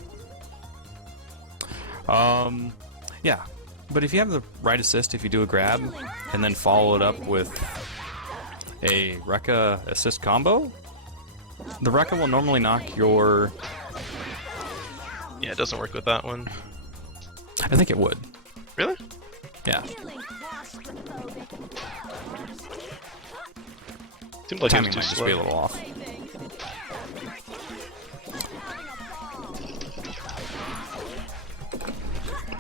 Yeah, but if you have the right assist, if you do a grab and then follow it up with a Rekka assist combo, the Rekka will normally knock your... Yeah, it doesn't work with that one. I think it would. Really? Yeah. Seems like it Timing was too might just slow. be a little off.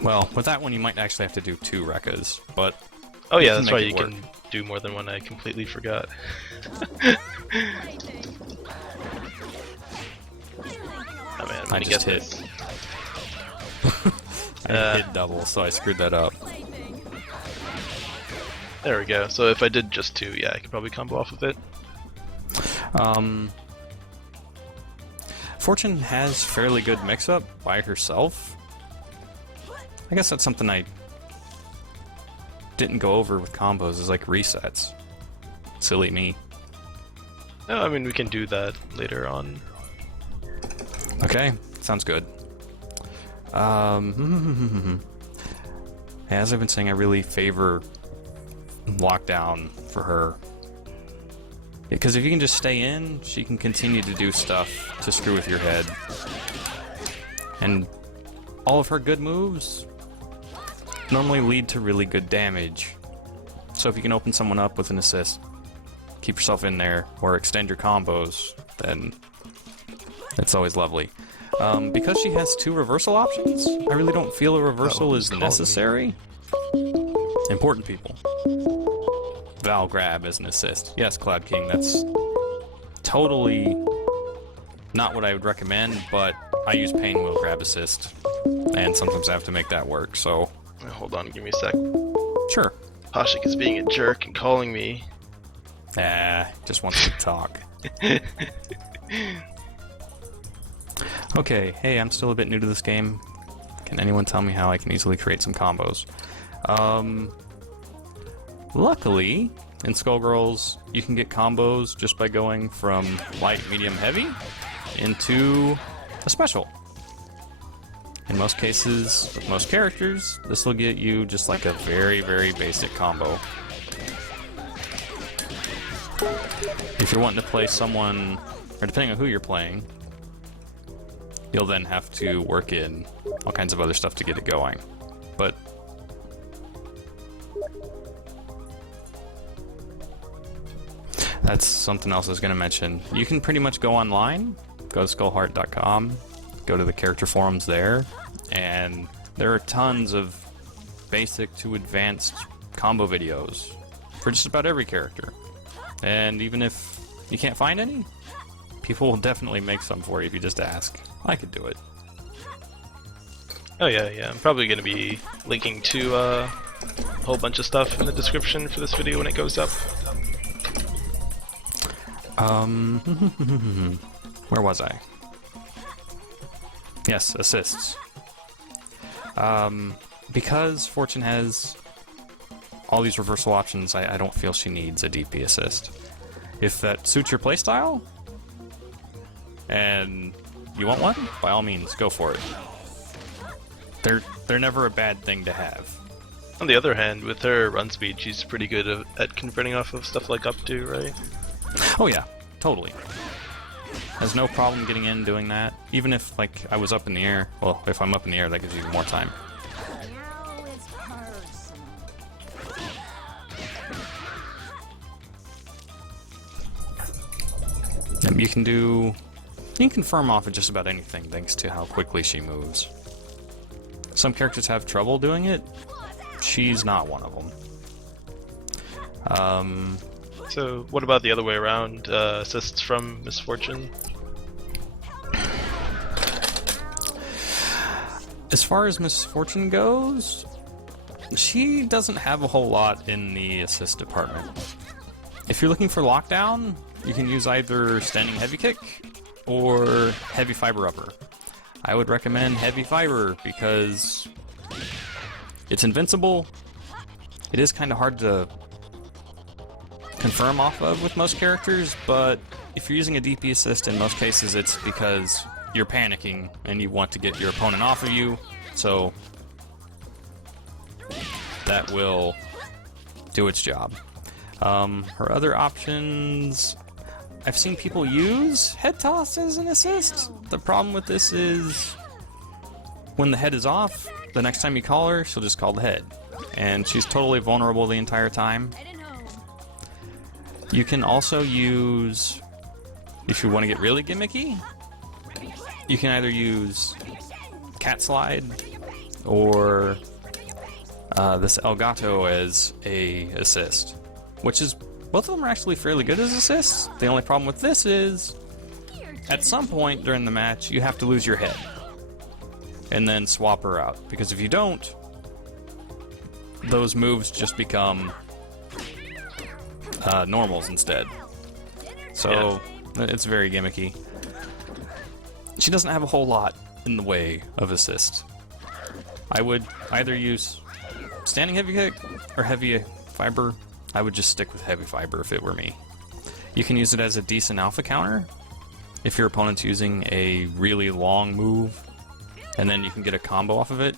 Well, with that one you might actually have to do 2 Rekkas, but... Oh yeah, that's right, you can do more than one, I completely forgot. Oh man, I just hit. I hit double, so I screwed that up. There we go. So if I did just 2, yeah, I could probably combo off of it. Fortune has fairly good mix-up by herself. I guess that's something I didn't go over with combos, is like resets. Silly me. No, I mean, we can do that later on. Okay, sounds good. As I've been saying, I really favor lockdown for her. Because if you can just stay in, she can continue to do stuff to screw with your head. And all of her good moves normally lead to really good damage. So if you can open someone up with an assist, keep yourself in there, or extend your combos, then it's always lovely. Because she has 2 reversal options, I really don't feel a reversal is necessary. Important people. Val grab as an assist. Yes, Cloud King, that's totally not what I would recommend, but I use Pain Wheel grab assist and sometimes I have to make that work, so... Hold on, give me a sec. Sure. Hashik is being a jerk and calling me. Just wants to talk. Okay, hey, I'm still a bit new to this game. Can anyone tell me how I can easily create some combos? Luckily, in Skullgirls, you can get combos just by going from light, medium, heavy into a special. In most cases, with most characters, this will get you just like a very, very basic combo. If you're wanting to play someone, or depending on who you're playing, you'll then have to work in all kinds of other stuff to get it going. But that's something else I was going to mention. You can pretty much go online, go to skullheart.com, go to the character forums there, and there are tons of basic to advanced combo videos for just about every character. And even if you can't find any, people will definitely make some for you if you just ask. I could do it. Oh yeah. I'm probably going to be linking to a whole bunch of stuff in the description for this video when it goes up. Where was I? Yes, assists. Because Fortune has all these reversal options, I don't feel she needs a DP assist. If that suits your playstyle, and you want one, by all means, go for it. They're never a bad thing to have. On the other hand, with her run speed, she's pretty good at converting off of stuff like up to, right? Oh yeah, totally. Has no problem getting in doing that. Even if, like, I was up in the air. Well, if I'm up in the air, that gives you more time. You can confirm off of just about anything thanks to how quickly she moves. Some characters have trouble doing it. She's not one of them. So, what about the other way around? Assists from Miss Fortune? As far as Miss Fortune goes, she doesn't have a whole lot in the assist department. If you're looking for lockdown, you can use either standing heavy kick or heavy fiber upper. I would recommend heavy fiber because it's invincible. It is kind of hard to confirm off of with most characters, but if you're using a DP assist, in most cases it's because you're panicking and you want to get your opponent off of you, so that will do its job. Her other options, I've seen people use head toss as an assist. The problem with this is when the head is off, the next time you call her, she'll just call the head, and she's totally vulnerable the entire time. You can also use, if you want to get really gimmicky, you can either use Cat Slide or this Elgato as a assist, which is, both of them are actually fairly good as assists. The only problem with this is, at some point during the match, you have to lose your head and then swap her out, because if you don't, those moves just become normals instead. So it's very gimmicky. She doesn't have a whole lot in the way of assist. I would either use standing heavy kick or heavy fiber. I would just stick with heavy fiber if it were me. You can use it as a decent alpha counter if your opponent's using a really long move, and then you can get a combo off of it.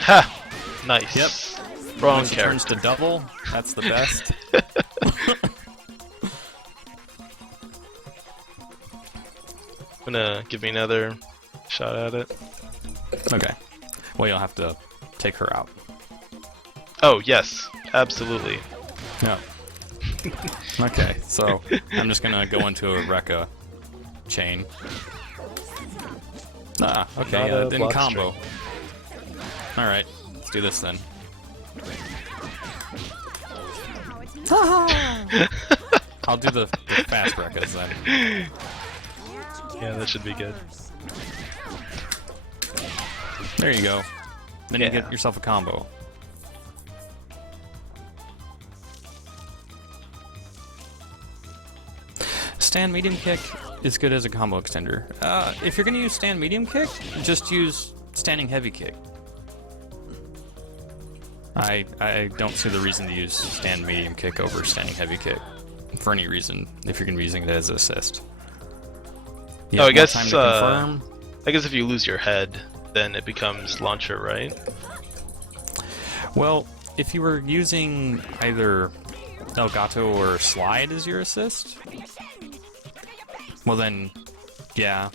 Ha! Nice. Yep. Wrong Once it turns to double, that's the best. Gonna give me another shot at it. Okay. Well, you'll have to take her out. Oh, yes. Absolutely. No. Okay, so I'm just gonna go into a Rekka chain. Ah, okay, Not a didn't block combo. Alright, let's do this then. I'll do the fast Rekkas then. Yeah, that should be good. There you go. Then you Yeah. get yourself a combo. Stand medium kick is good as a combo extender. If you're going to use stand medium kick, just use standing heavy kick. I don't see the reason to use stand medium kick over standing heavy kick for any reason if you're going to be using it as an assist. You Oh, have I more guess time to confirm. I guess if you lose your head, then it becomes launcher, right? Well, if you were using either Elgato or slide as your assist, well then, yeah.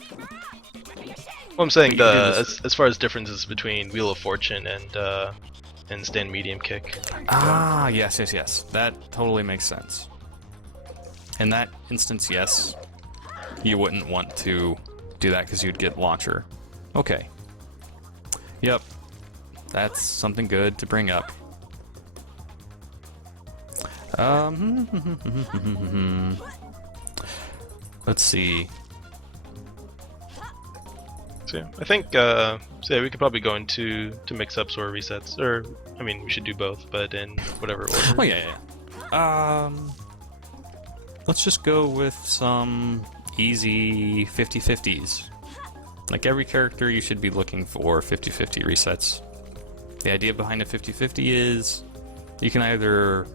Well, I'm saying But you can do as far as differences between Wheel of Fortune and stand medium kick. Ah, yes. That totally makes sense. In that instance, yes, you wouldn't want to do that because you'd get launcher. Okay. Yep. That's something good to bring up. Let's see. So yeah, I think so yeah, we could probably go into mix-ups or resets, or I mean, we should do both, but in whatever order. Oh yeah. Let's just go with some easy 50-50s. Like every character, you should be looking for 50-50 resets. The idea behind a 50-50 is you can either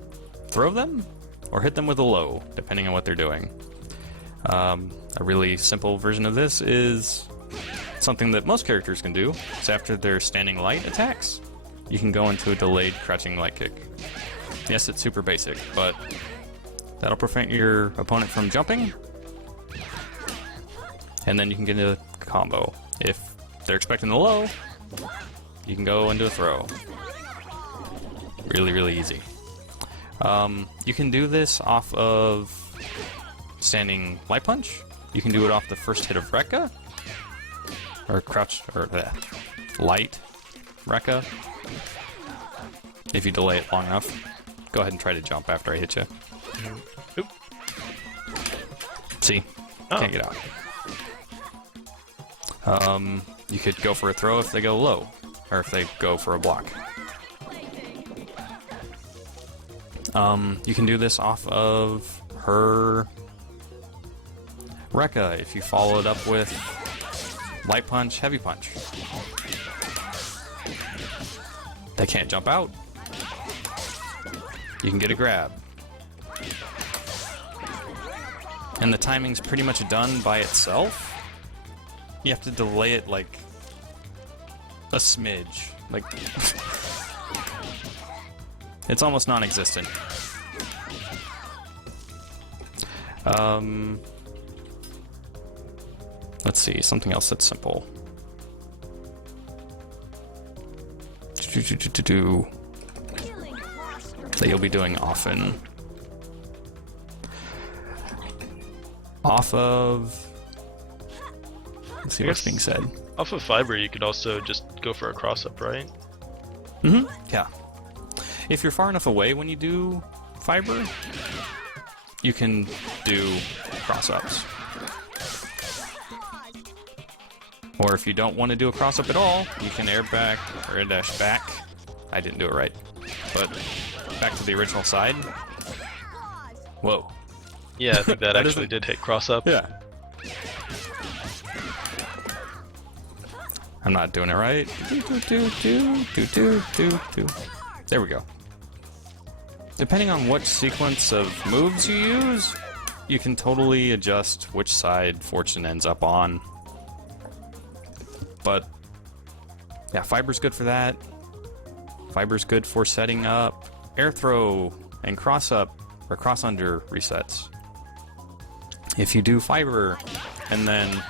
throw them or hit them with a low, depending on what they're doing. A really simple version of this is something that most characters can do. It's after their standing light attacks, you can go into a delayed crouching light kick. Yes, it's super basic, but that'll prevent your opponent from jumping, and then you can get a combo. If they're expecting the low, you can go into a throw. Really, really easy. You can do this off of standing light punch. You can do it off the first hit of Rekka, or crouch, or light Rekka. If you delay it long enough, go ahead and try to jump after I hit you. Oop. See, can't get out. You could go for a throw if they go low, or if they go for a block. You can do this off of her Rekka if you follow it up with light punch, heavy punch. They can't jump out. You can get a grab. And the timing's pretty much done by itself. You have to delay it like a smidge. Like it's almost non-existent. Let's see, something else that's simple. That you'll be doing often. Off of... Let's see what's being said. Off of fiber, you could also just go for a cross-up, right? Mm-hmm, yeah. If you're far enough away when you do fiber, you can do cross-ups. Or if you don't want to do a cross-up at all, you can air back, or air dash back. I didn't do it right. But back to the original side. Whoa. Yeah, I think that actually did hit cross-up. Yeah. I'm not doing it right. There we go. Depending on what sequence of moves you use, you can totally adjust which side Fortune ends up on. But yeah, fiber's good for that. Fiber's good for setting up air throw and cross up or cross under resets. If you do fiber and then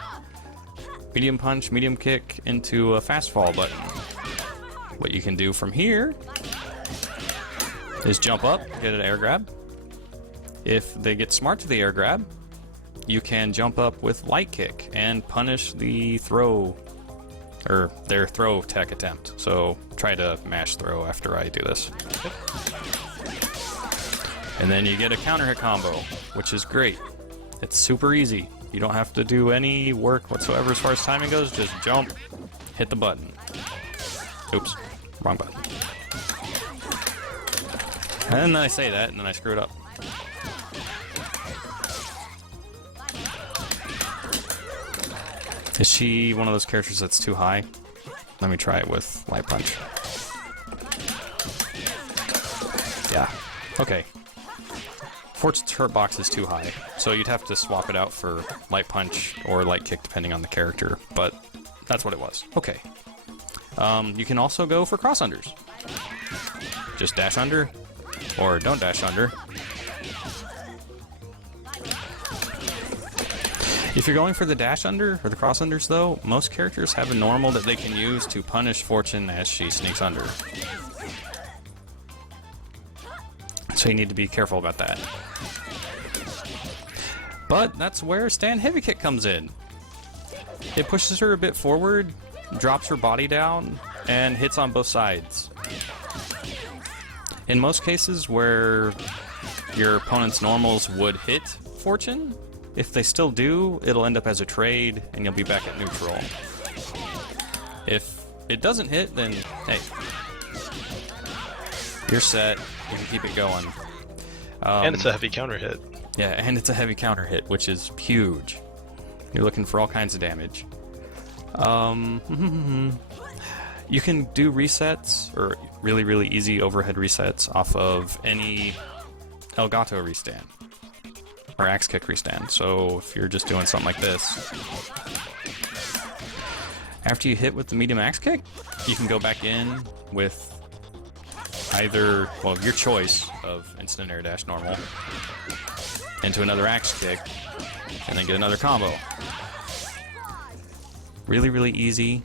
medium punch, medium kick into a fast fall button, what you can do from here is jump up, get an air grab. If they get smart to the air grab, you can jump up with light kick and punish the throw, or their throw tech attempt. So try to mash throw after I do this. And then you get a counter hit combo, which is great. It's super easy. You don't have to do any work whatsoever as far as timing goes, just jump, hit the button. Oops, wrong button. And then I say that, and then I screw it up. Is she one of those characters that's too high? Let me try it with Light Punch. Yeah. Okay. Fortune's hurt box is too high, so you'd have to swap it out for Light Punch or Light Kick depending on the character, but that's what it was. Okay. You can also go for cross unders. Just dash under, or don't dash under. If you're going for the dash under, or the cross unders though, most characters have a normal that they can use to punish Fortune as she sneaks under. So you need to be careful about that. But that's where Stand Heavy Kick comes in. It pushes her a bit forward, drops her body down, and hits on both sides. In most cases where your opponent's normals would hit Fortune, if they still do, it'll end up as a trade, and you'll be back at neutral. If it doesn't hit, then, hey, you're set. You can keep it going. And it's a heavy counter hit. Yeah, and it's a heavy counter hit, which is huge. You're looking for all kinds of damage. You can do resets, or really, really easy overhead resets off of any Elgato restand. Or axe kick restand. So if you're just doing something like this, after you hit with the medium axe kick, you can go back in with either, well, your choice of instant air dash normal into another axe kick, and then get another combo. Really, really easy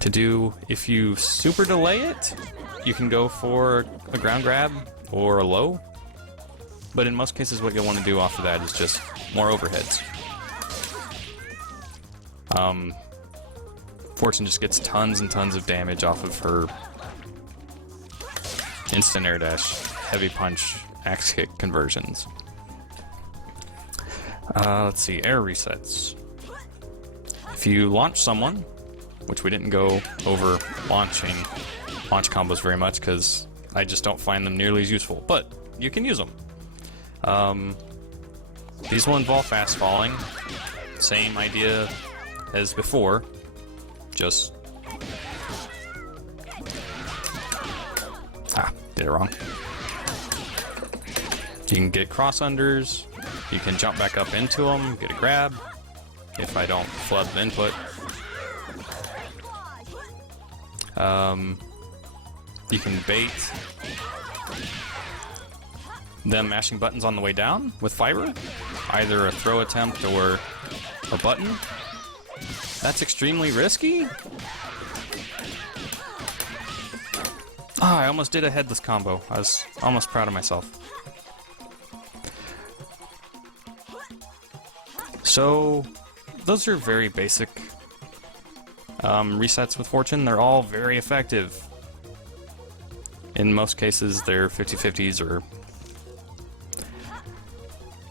to do. If you super delay it, you can go for a ground grab or a low. But in most cases, what you'll want to do off of that is just more overheads. Fortune just gets tons and tons of damage off of her instant air dash, heavy punch, axe kick conversions. Let's see, air resets. If you launch someone, which we didn't go over launch combos very much because I just don't find them nearly as useful, but you can use them. These will involve fast falling. Same idea as before, just... did it wrong. You can get cross unders, you can jump back up into them, get a grab, if I don't flood the input. You can bait them mashing buttons on the way down with fiber, either a throw attempt or a button. That's extremely risky. I almost did a headless combo. I was almost proud of myself. So, those are very basic resets with Fortune. They're all very effective. In most cases, they're 50-50s or...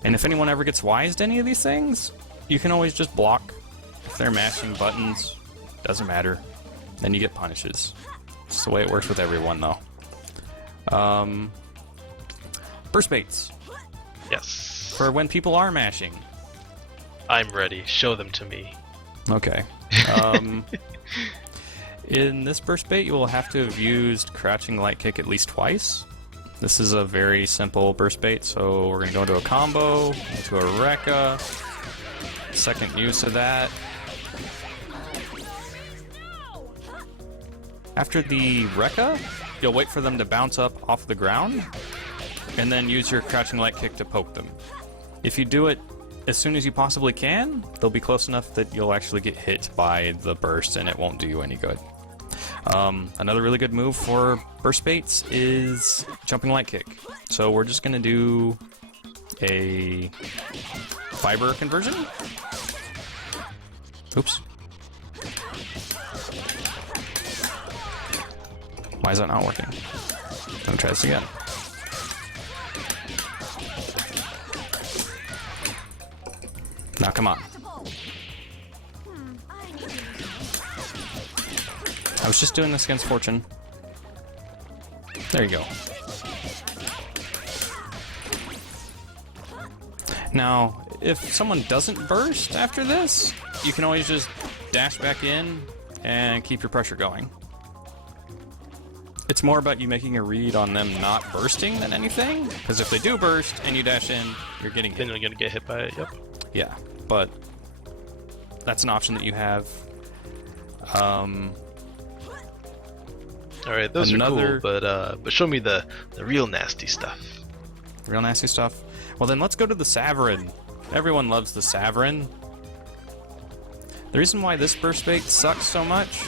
And if anyone ever gets wise to any of these things, you can always just block. If they're mashing buttons, doesn't matter. Then you get punishes. It's the way it works with everyone, though. Burst baits. Yes. For when people are mashing. I'm ready. Show them to me. Okay. In this burst bait, you will have to have used crouching light kick at least twice. This is a very simple burst bait, so we're going to go into a combo, into a Rekka. Second use of that. After the Rekka, you'll wait for them to bounce up off the ground, and then use your crouching light kick to poke them. If you do it as soon as you possibly can, they'll be close enough that you'll actually get hit by the burst and it won't do you any good. Another really good move for burst baits is jumping light kick. So we're just going to do a fiber conversion. Oops. Why is that not working? Let me try this again. Now come on. I was just doing this against Fortune. There you go. Now, if someone doesn't burst after this, you can always just dash back in and keep your pressure going. It's more about you making a read on them not bursting than anything, because if they do burst and you dash in, you're getting hit. Then you're gonna get hit by it, yep. Yeah, but that's an option that you have. Alright, those are cool, but show me the real nasty stuff. Real nasty stuff? Well then let's go to the Saverin. Everyone loves the Saverin. The reason why this burst bait sucks so much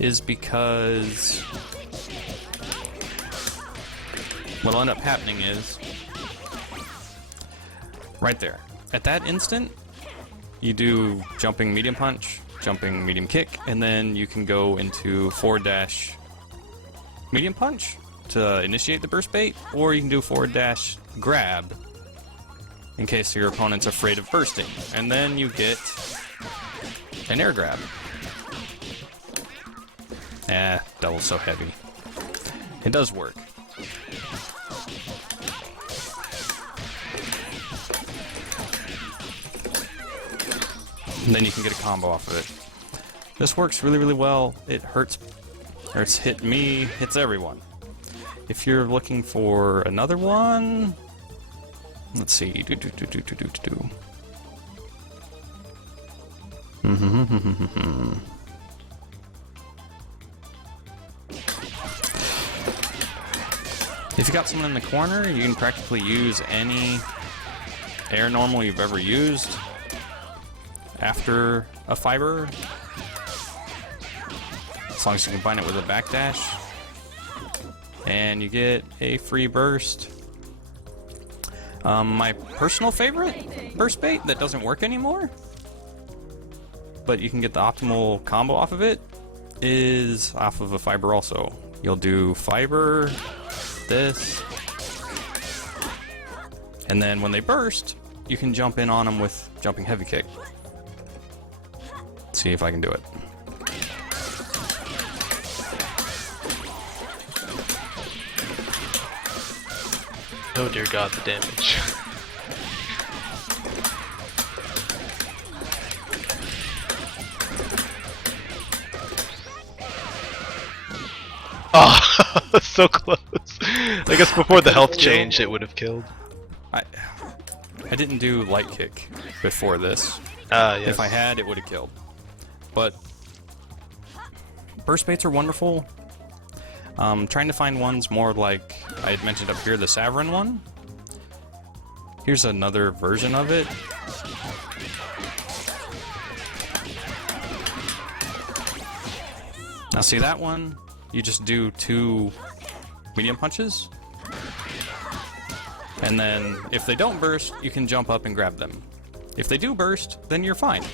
is because what'll end up happening is right there. At that instant, you do jumping medium punch, jumping medium kick, and then you can go into forward dash medium punch to initiate the burst bait, or you can do forward dash grab in case your opponent's afraid of bursting, and then you get an air grab. Double's so heavy. It does work. And then you can get a combo off of it. This works really, really well. It hurts, or it's hit me, hits everyone. If you're looking for another one, let's see. If you got someone in the corner, you can practically use any air normal you've ever used after a fiber, as long as you combine it with a backdash, and you get a free burst. My personal favorite burst bait that doesn't work anymore, but you can get the optimal combo off of it, is off of a fiber also. You'll do fiber, this, and then when they burst, you can jump in on them with jumping heavy kick. Let's see if I can do it. Oh dear god, the damage. Oh, so close. I guess before the health change, it would have killed. I didn't do light kick before this. Yes. If I had, it would have killed. But burst baits are wonderful. Trying to find ones more like I had mentioned up here, the Saverin one. Here's another version of it. Now see that one? You just do 2 medium punches. And then if they don't burst, you can jump up and grab them. If they do burst, then you're fine.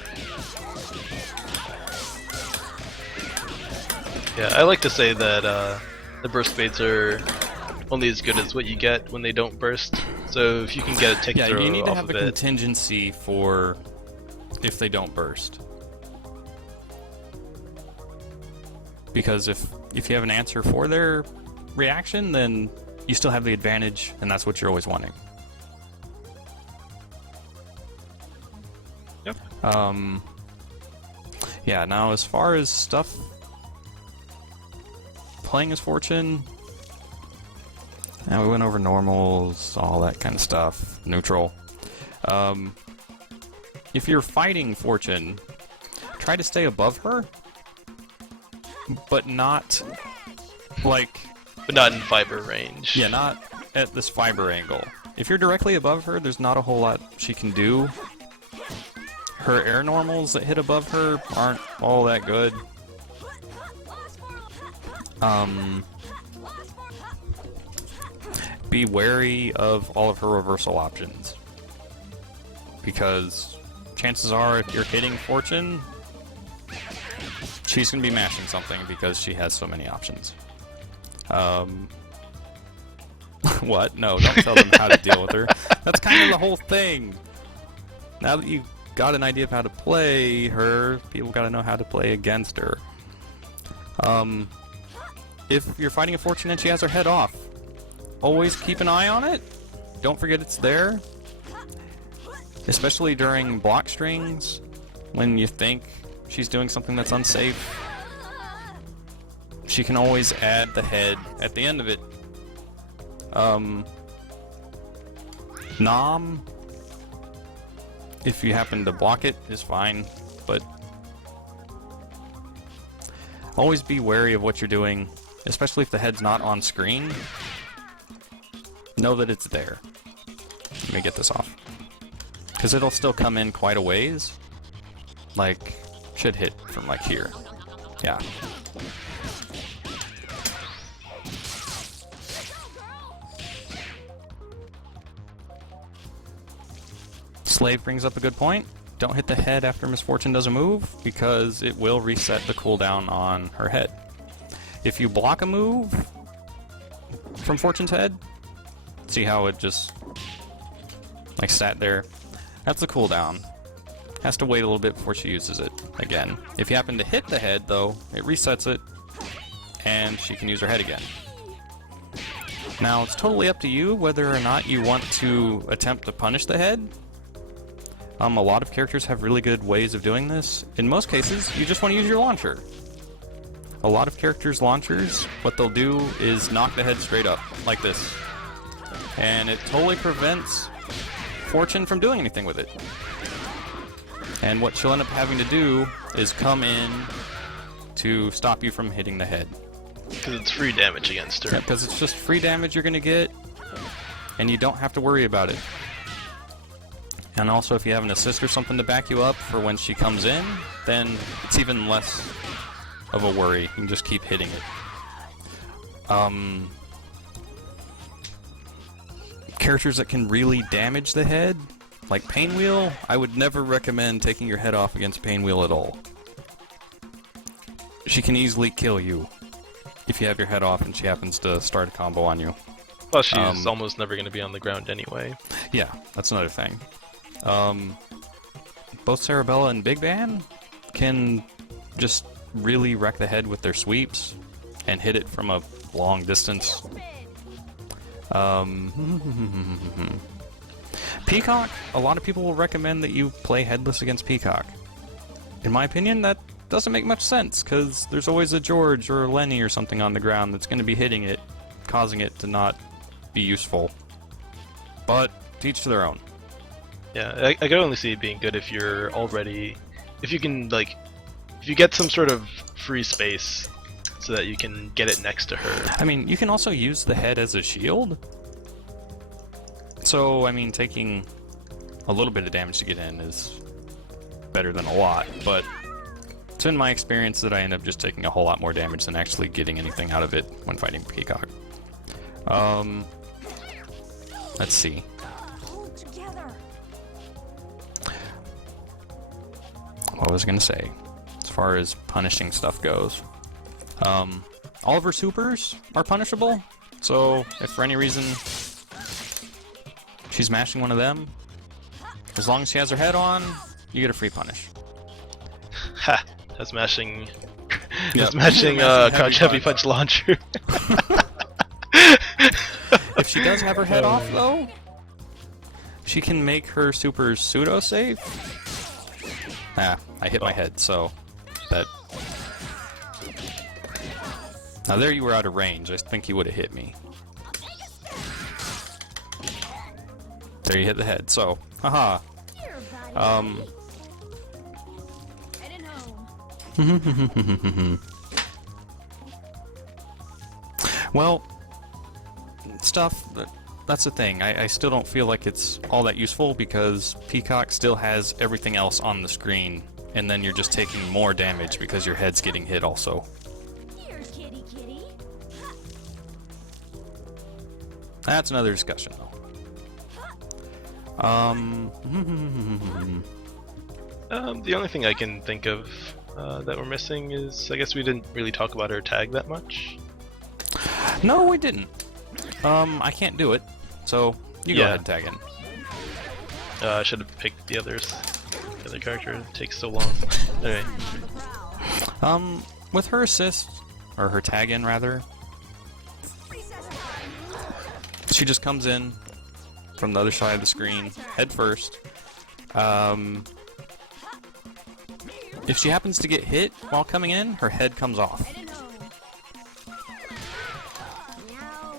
Yeah, I like to say that the burst baits are only as good as what you get when they don't burst. So if you can get a tick throw you need to off have of a it, contingency for if they don't burst. Because if you have an answer for their reaction, then you still have the advantage, and that's what you're always wanting. Yep. Yeah, now as far as stuff playing as Fortune, now we went over normals, all that kind of stuff, neutral. If you're fighting Fortune, try to stay above her, but not like... But not in fiber range. Yeah, not at this fiber angle. If you're directly above her, there's not a whole lot she can do. Her air normals that hit above her aren't all that good. Be wary of all of her reversal options, because chances are if you're hitting Fortune, she's going to be mashing something because she has so many options. What? No, don't tell them how to deal with her. That's kind of the whole thing. Now that you got an idea of how to play her, people got to know how to play against her. If you're fighting a Fortune and she has her head off, always keep an eye on it. Don't forget it's there. Especially during block strings, when you think she's doing something that's unsafe. She can always add the head at the end of it. Nom, if you happen to block it, is fine, but always be wary of what you're doing, especially if the head's not on screen. Know that it's there. Let me get this off. Because it'll still come in quite a ways. Like, should hit from like here. Yeah. Slave brings up a good point. Don't hit the head after Misfortune does a move, because it will reset the cooldown on her head. If you block a move from Fortune's head, see how it just like sat there? That's the cooldown. Has to wait a little bit before she uses it again. If you happen to hit the head though, it resets it and she can use her head again. Now it's totally up to you whether or not you want to attempt to punish the head. A lot of characters have really good ways of doing this. In most cases, you just want to use your launcher. A lot of characters' launchers, what they'll do is knock the head straight up, like this. And it totally prevents Fortune from doing anything with it. And what she'll end up having to do is come in to stop you from hitting the head. Because it's free damage against her. Yeah, because it's just free damage you're going to get, and you don't have to worry about it. And also, if you have an assist or something to back you up for when she comes in, then it's even less of a worry. You can just keep hitting it. Characters that can really damage the head, like Painwheel, I would never recommend taking your head off against Painwheel at all. She can easily kill you if you have your head off and she happens to start a combo on you. Plus, she's almost never going to be on the ground anyway. Yeah, that's another thing. Both Cerebella and Big Ban can just really wreck the head with their sweeps and hit it from a long distance. Peacock, a lot of people will recommend that you play headless against Peacock. In my opinion, that doesn't make much sense, because there's always a George or a Lenny or something on the ground that's going to be hitting it, causing it to not be useful. But, to each to their own. Yeah, I could only see it being good if you're already... If you can, like... If you get some sort of free space so that you can get it next to her. I mean, you can also use the head as a shield. So, I mean, taking a little bit of damage to get in is better than a lot, but it's in my experience that I end up just taking a whole lot more damage than actually getting anything out of it when fighting Peacock. Let's see. What was I going to say? As far as punishing stuff goes. All of her supers are punishable, so if for any reason she's mashing one of them, as long as she has her head on, you get a free punish. Ha! That's mashing... That's mashing Crouch Heavy Punch Launcher. If she does have her head off, though, she can make her supers pseudo-safe. Ah, I hit my head, so that... Now there you were out of range. I think you would have hit me. There you hit the head, so... Haha. Well, stuff... That's the thing. I still don't feel like it's all that useful because Peacock still has everything else on the screen, and then you're just taking more damage because your head's getting hit also. Here, kitty, kitty. That's another discussion, though. The only thing I can think of that we're missing is, I guess we didn't really talk about her tag that much. No, we didn't. I can't do it, so you go ahead and tag in. I should have picked the other character. It takes so long. Anyway. With her assist, or her tag in rather. She just comes in from the other side of the screen, head first. If she happens to get hit while coming in, her head comes off.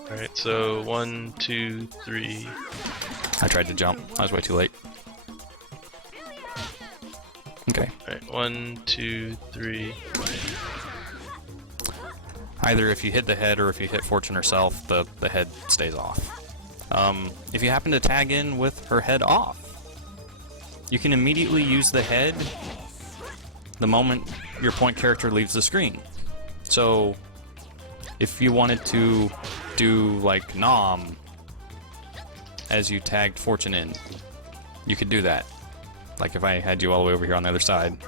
Alright, so 1, 2, 3. I tried to jump. I was way too late. Okay. Alright, 1, 2, 3. Either if you hit the head or if you hit Fortune herself, the head stays off. If you happen to tag in with her head off, you can immediately use the head the moment your point character leaves the screen. So, if you wanted to do like Nom as you tagged Fortune in, you could do that. Like if I had you all the way over here on the other side.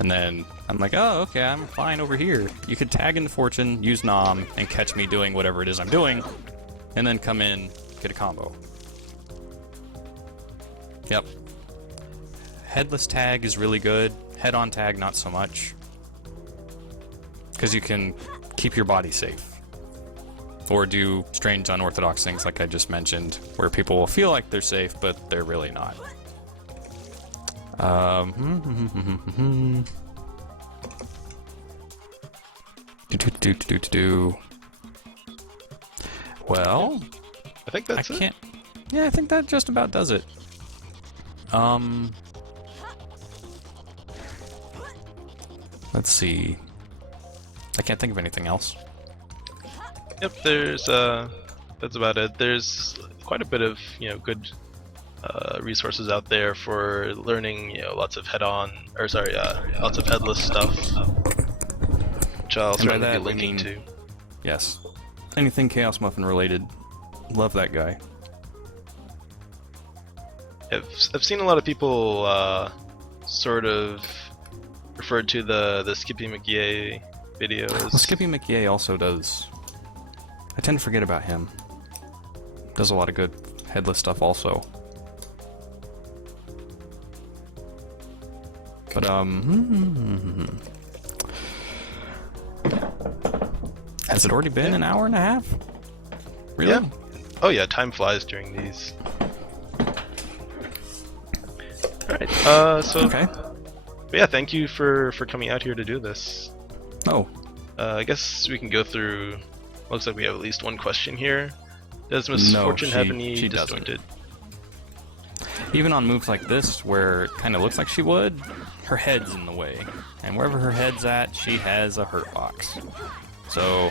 And then I'm like, oh, okay, I'm fine over here. You could tag into Fortune, use Nom, and catch me doing whatever it is I'm doing, and then come in, get a combo. Yep. Headless tag is really good. Head-on tag, not so much. Because you can keep your body safe. Or do strange, unorthodox things like I just mentioned, where people will feel like they're safe, but they're really not. Well, I think that's it. Yeah, I think that just about does it. Let's see. I can't think of anything else. Yep, there's that's about it. There's quite a bit of, good resources out there for learning, lots of lots of headless stuff, which I'll certainly be linking to. Yes. Anything Chaos Muffin related. Love that guy. I've seen a lot of people sort of referred to the Skippy McYay videos. Well, Skippy McYay also does. I tend to forget about him. Does a lot of good headless stuff also. But has it already been an hour and a half? Really? Yeah. Oh yeah, time flies during these. Alright, so... Okay. But yeah, thank you for coming out here to do this. Oh. I guess we can go through... Looks like we have at least one question here. Does Miss Fortune have any disjointed? Even on moves like this, where it kind of looks like she would, her head's in the way. And wherever her head's at, she has a hurt box. So...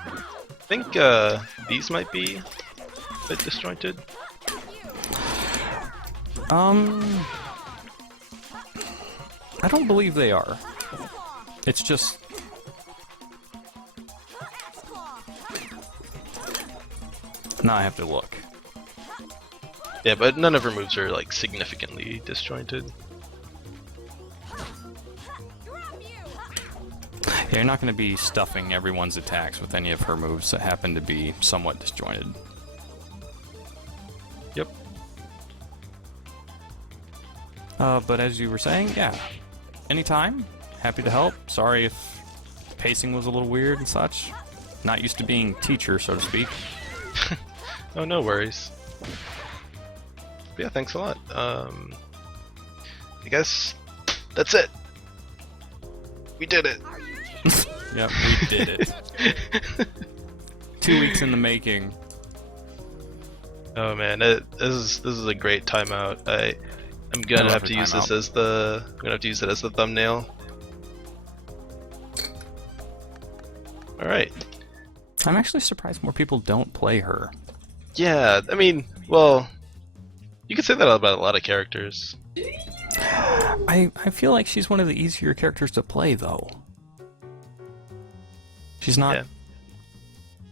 I think these might be a bit disjointed. I don't believe they are. It's just... Now I have to look. Yeah, but none of her moves are like significantly disjointed. Yeah, you're not going to be stuffing everyone's attacks with any of her moves that happen to be somewhat disjointed. Yep. But as you were saying, yeah. Anytime. Happy to help. Sorry if pacing was a little weird and such. Not used to being teacher, so to speak. Oh, no worries. But yeah, thanks a lot. I guess that's it. We did it. Yep, we did it. 2 weeks in the making. Oh man, this is a great timeout. I'm gonna have to use this as the thumbnail. All right. I'm actually surprised more people don't play her. Yeah, I mean, well, you could say that about a lot of characters. I feel like she's one of the easier characters to play, though. She's not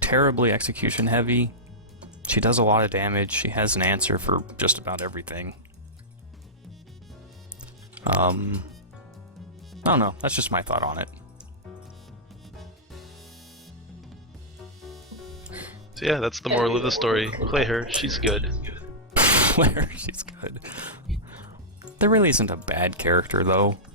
terribly execution heavy. She does a lot of damage. She has an answer for just about everything. I don't know. That's just my thought on it. So yeah, that's the moral of the story. Play her. She's good. Play her. She's good. There really isn't a bad character, though.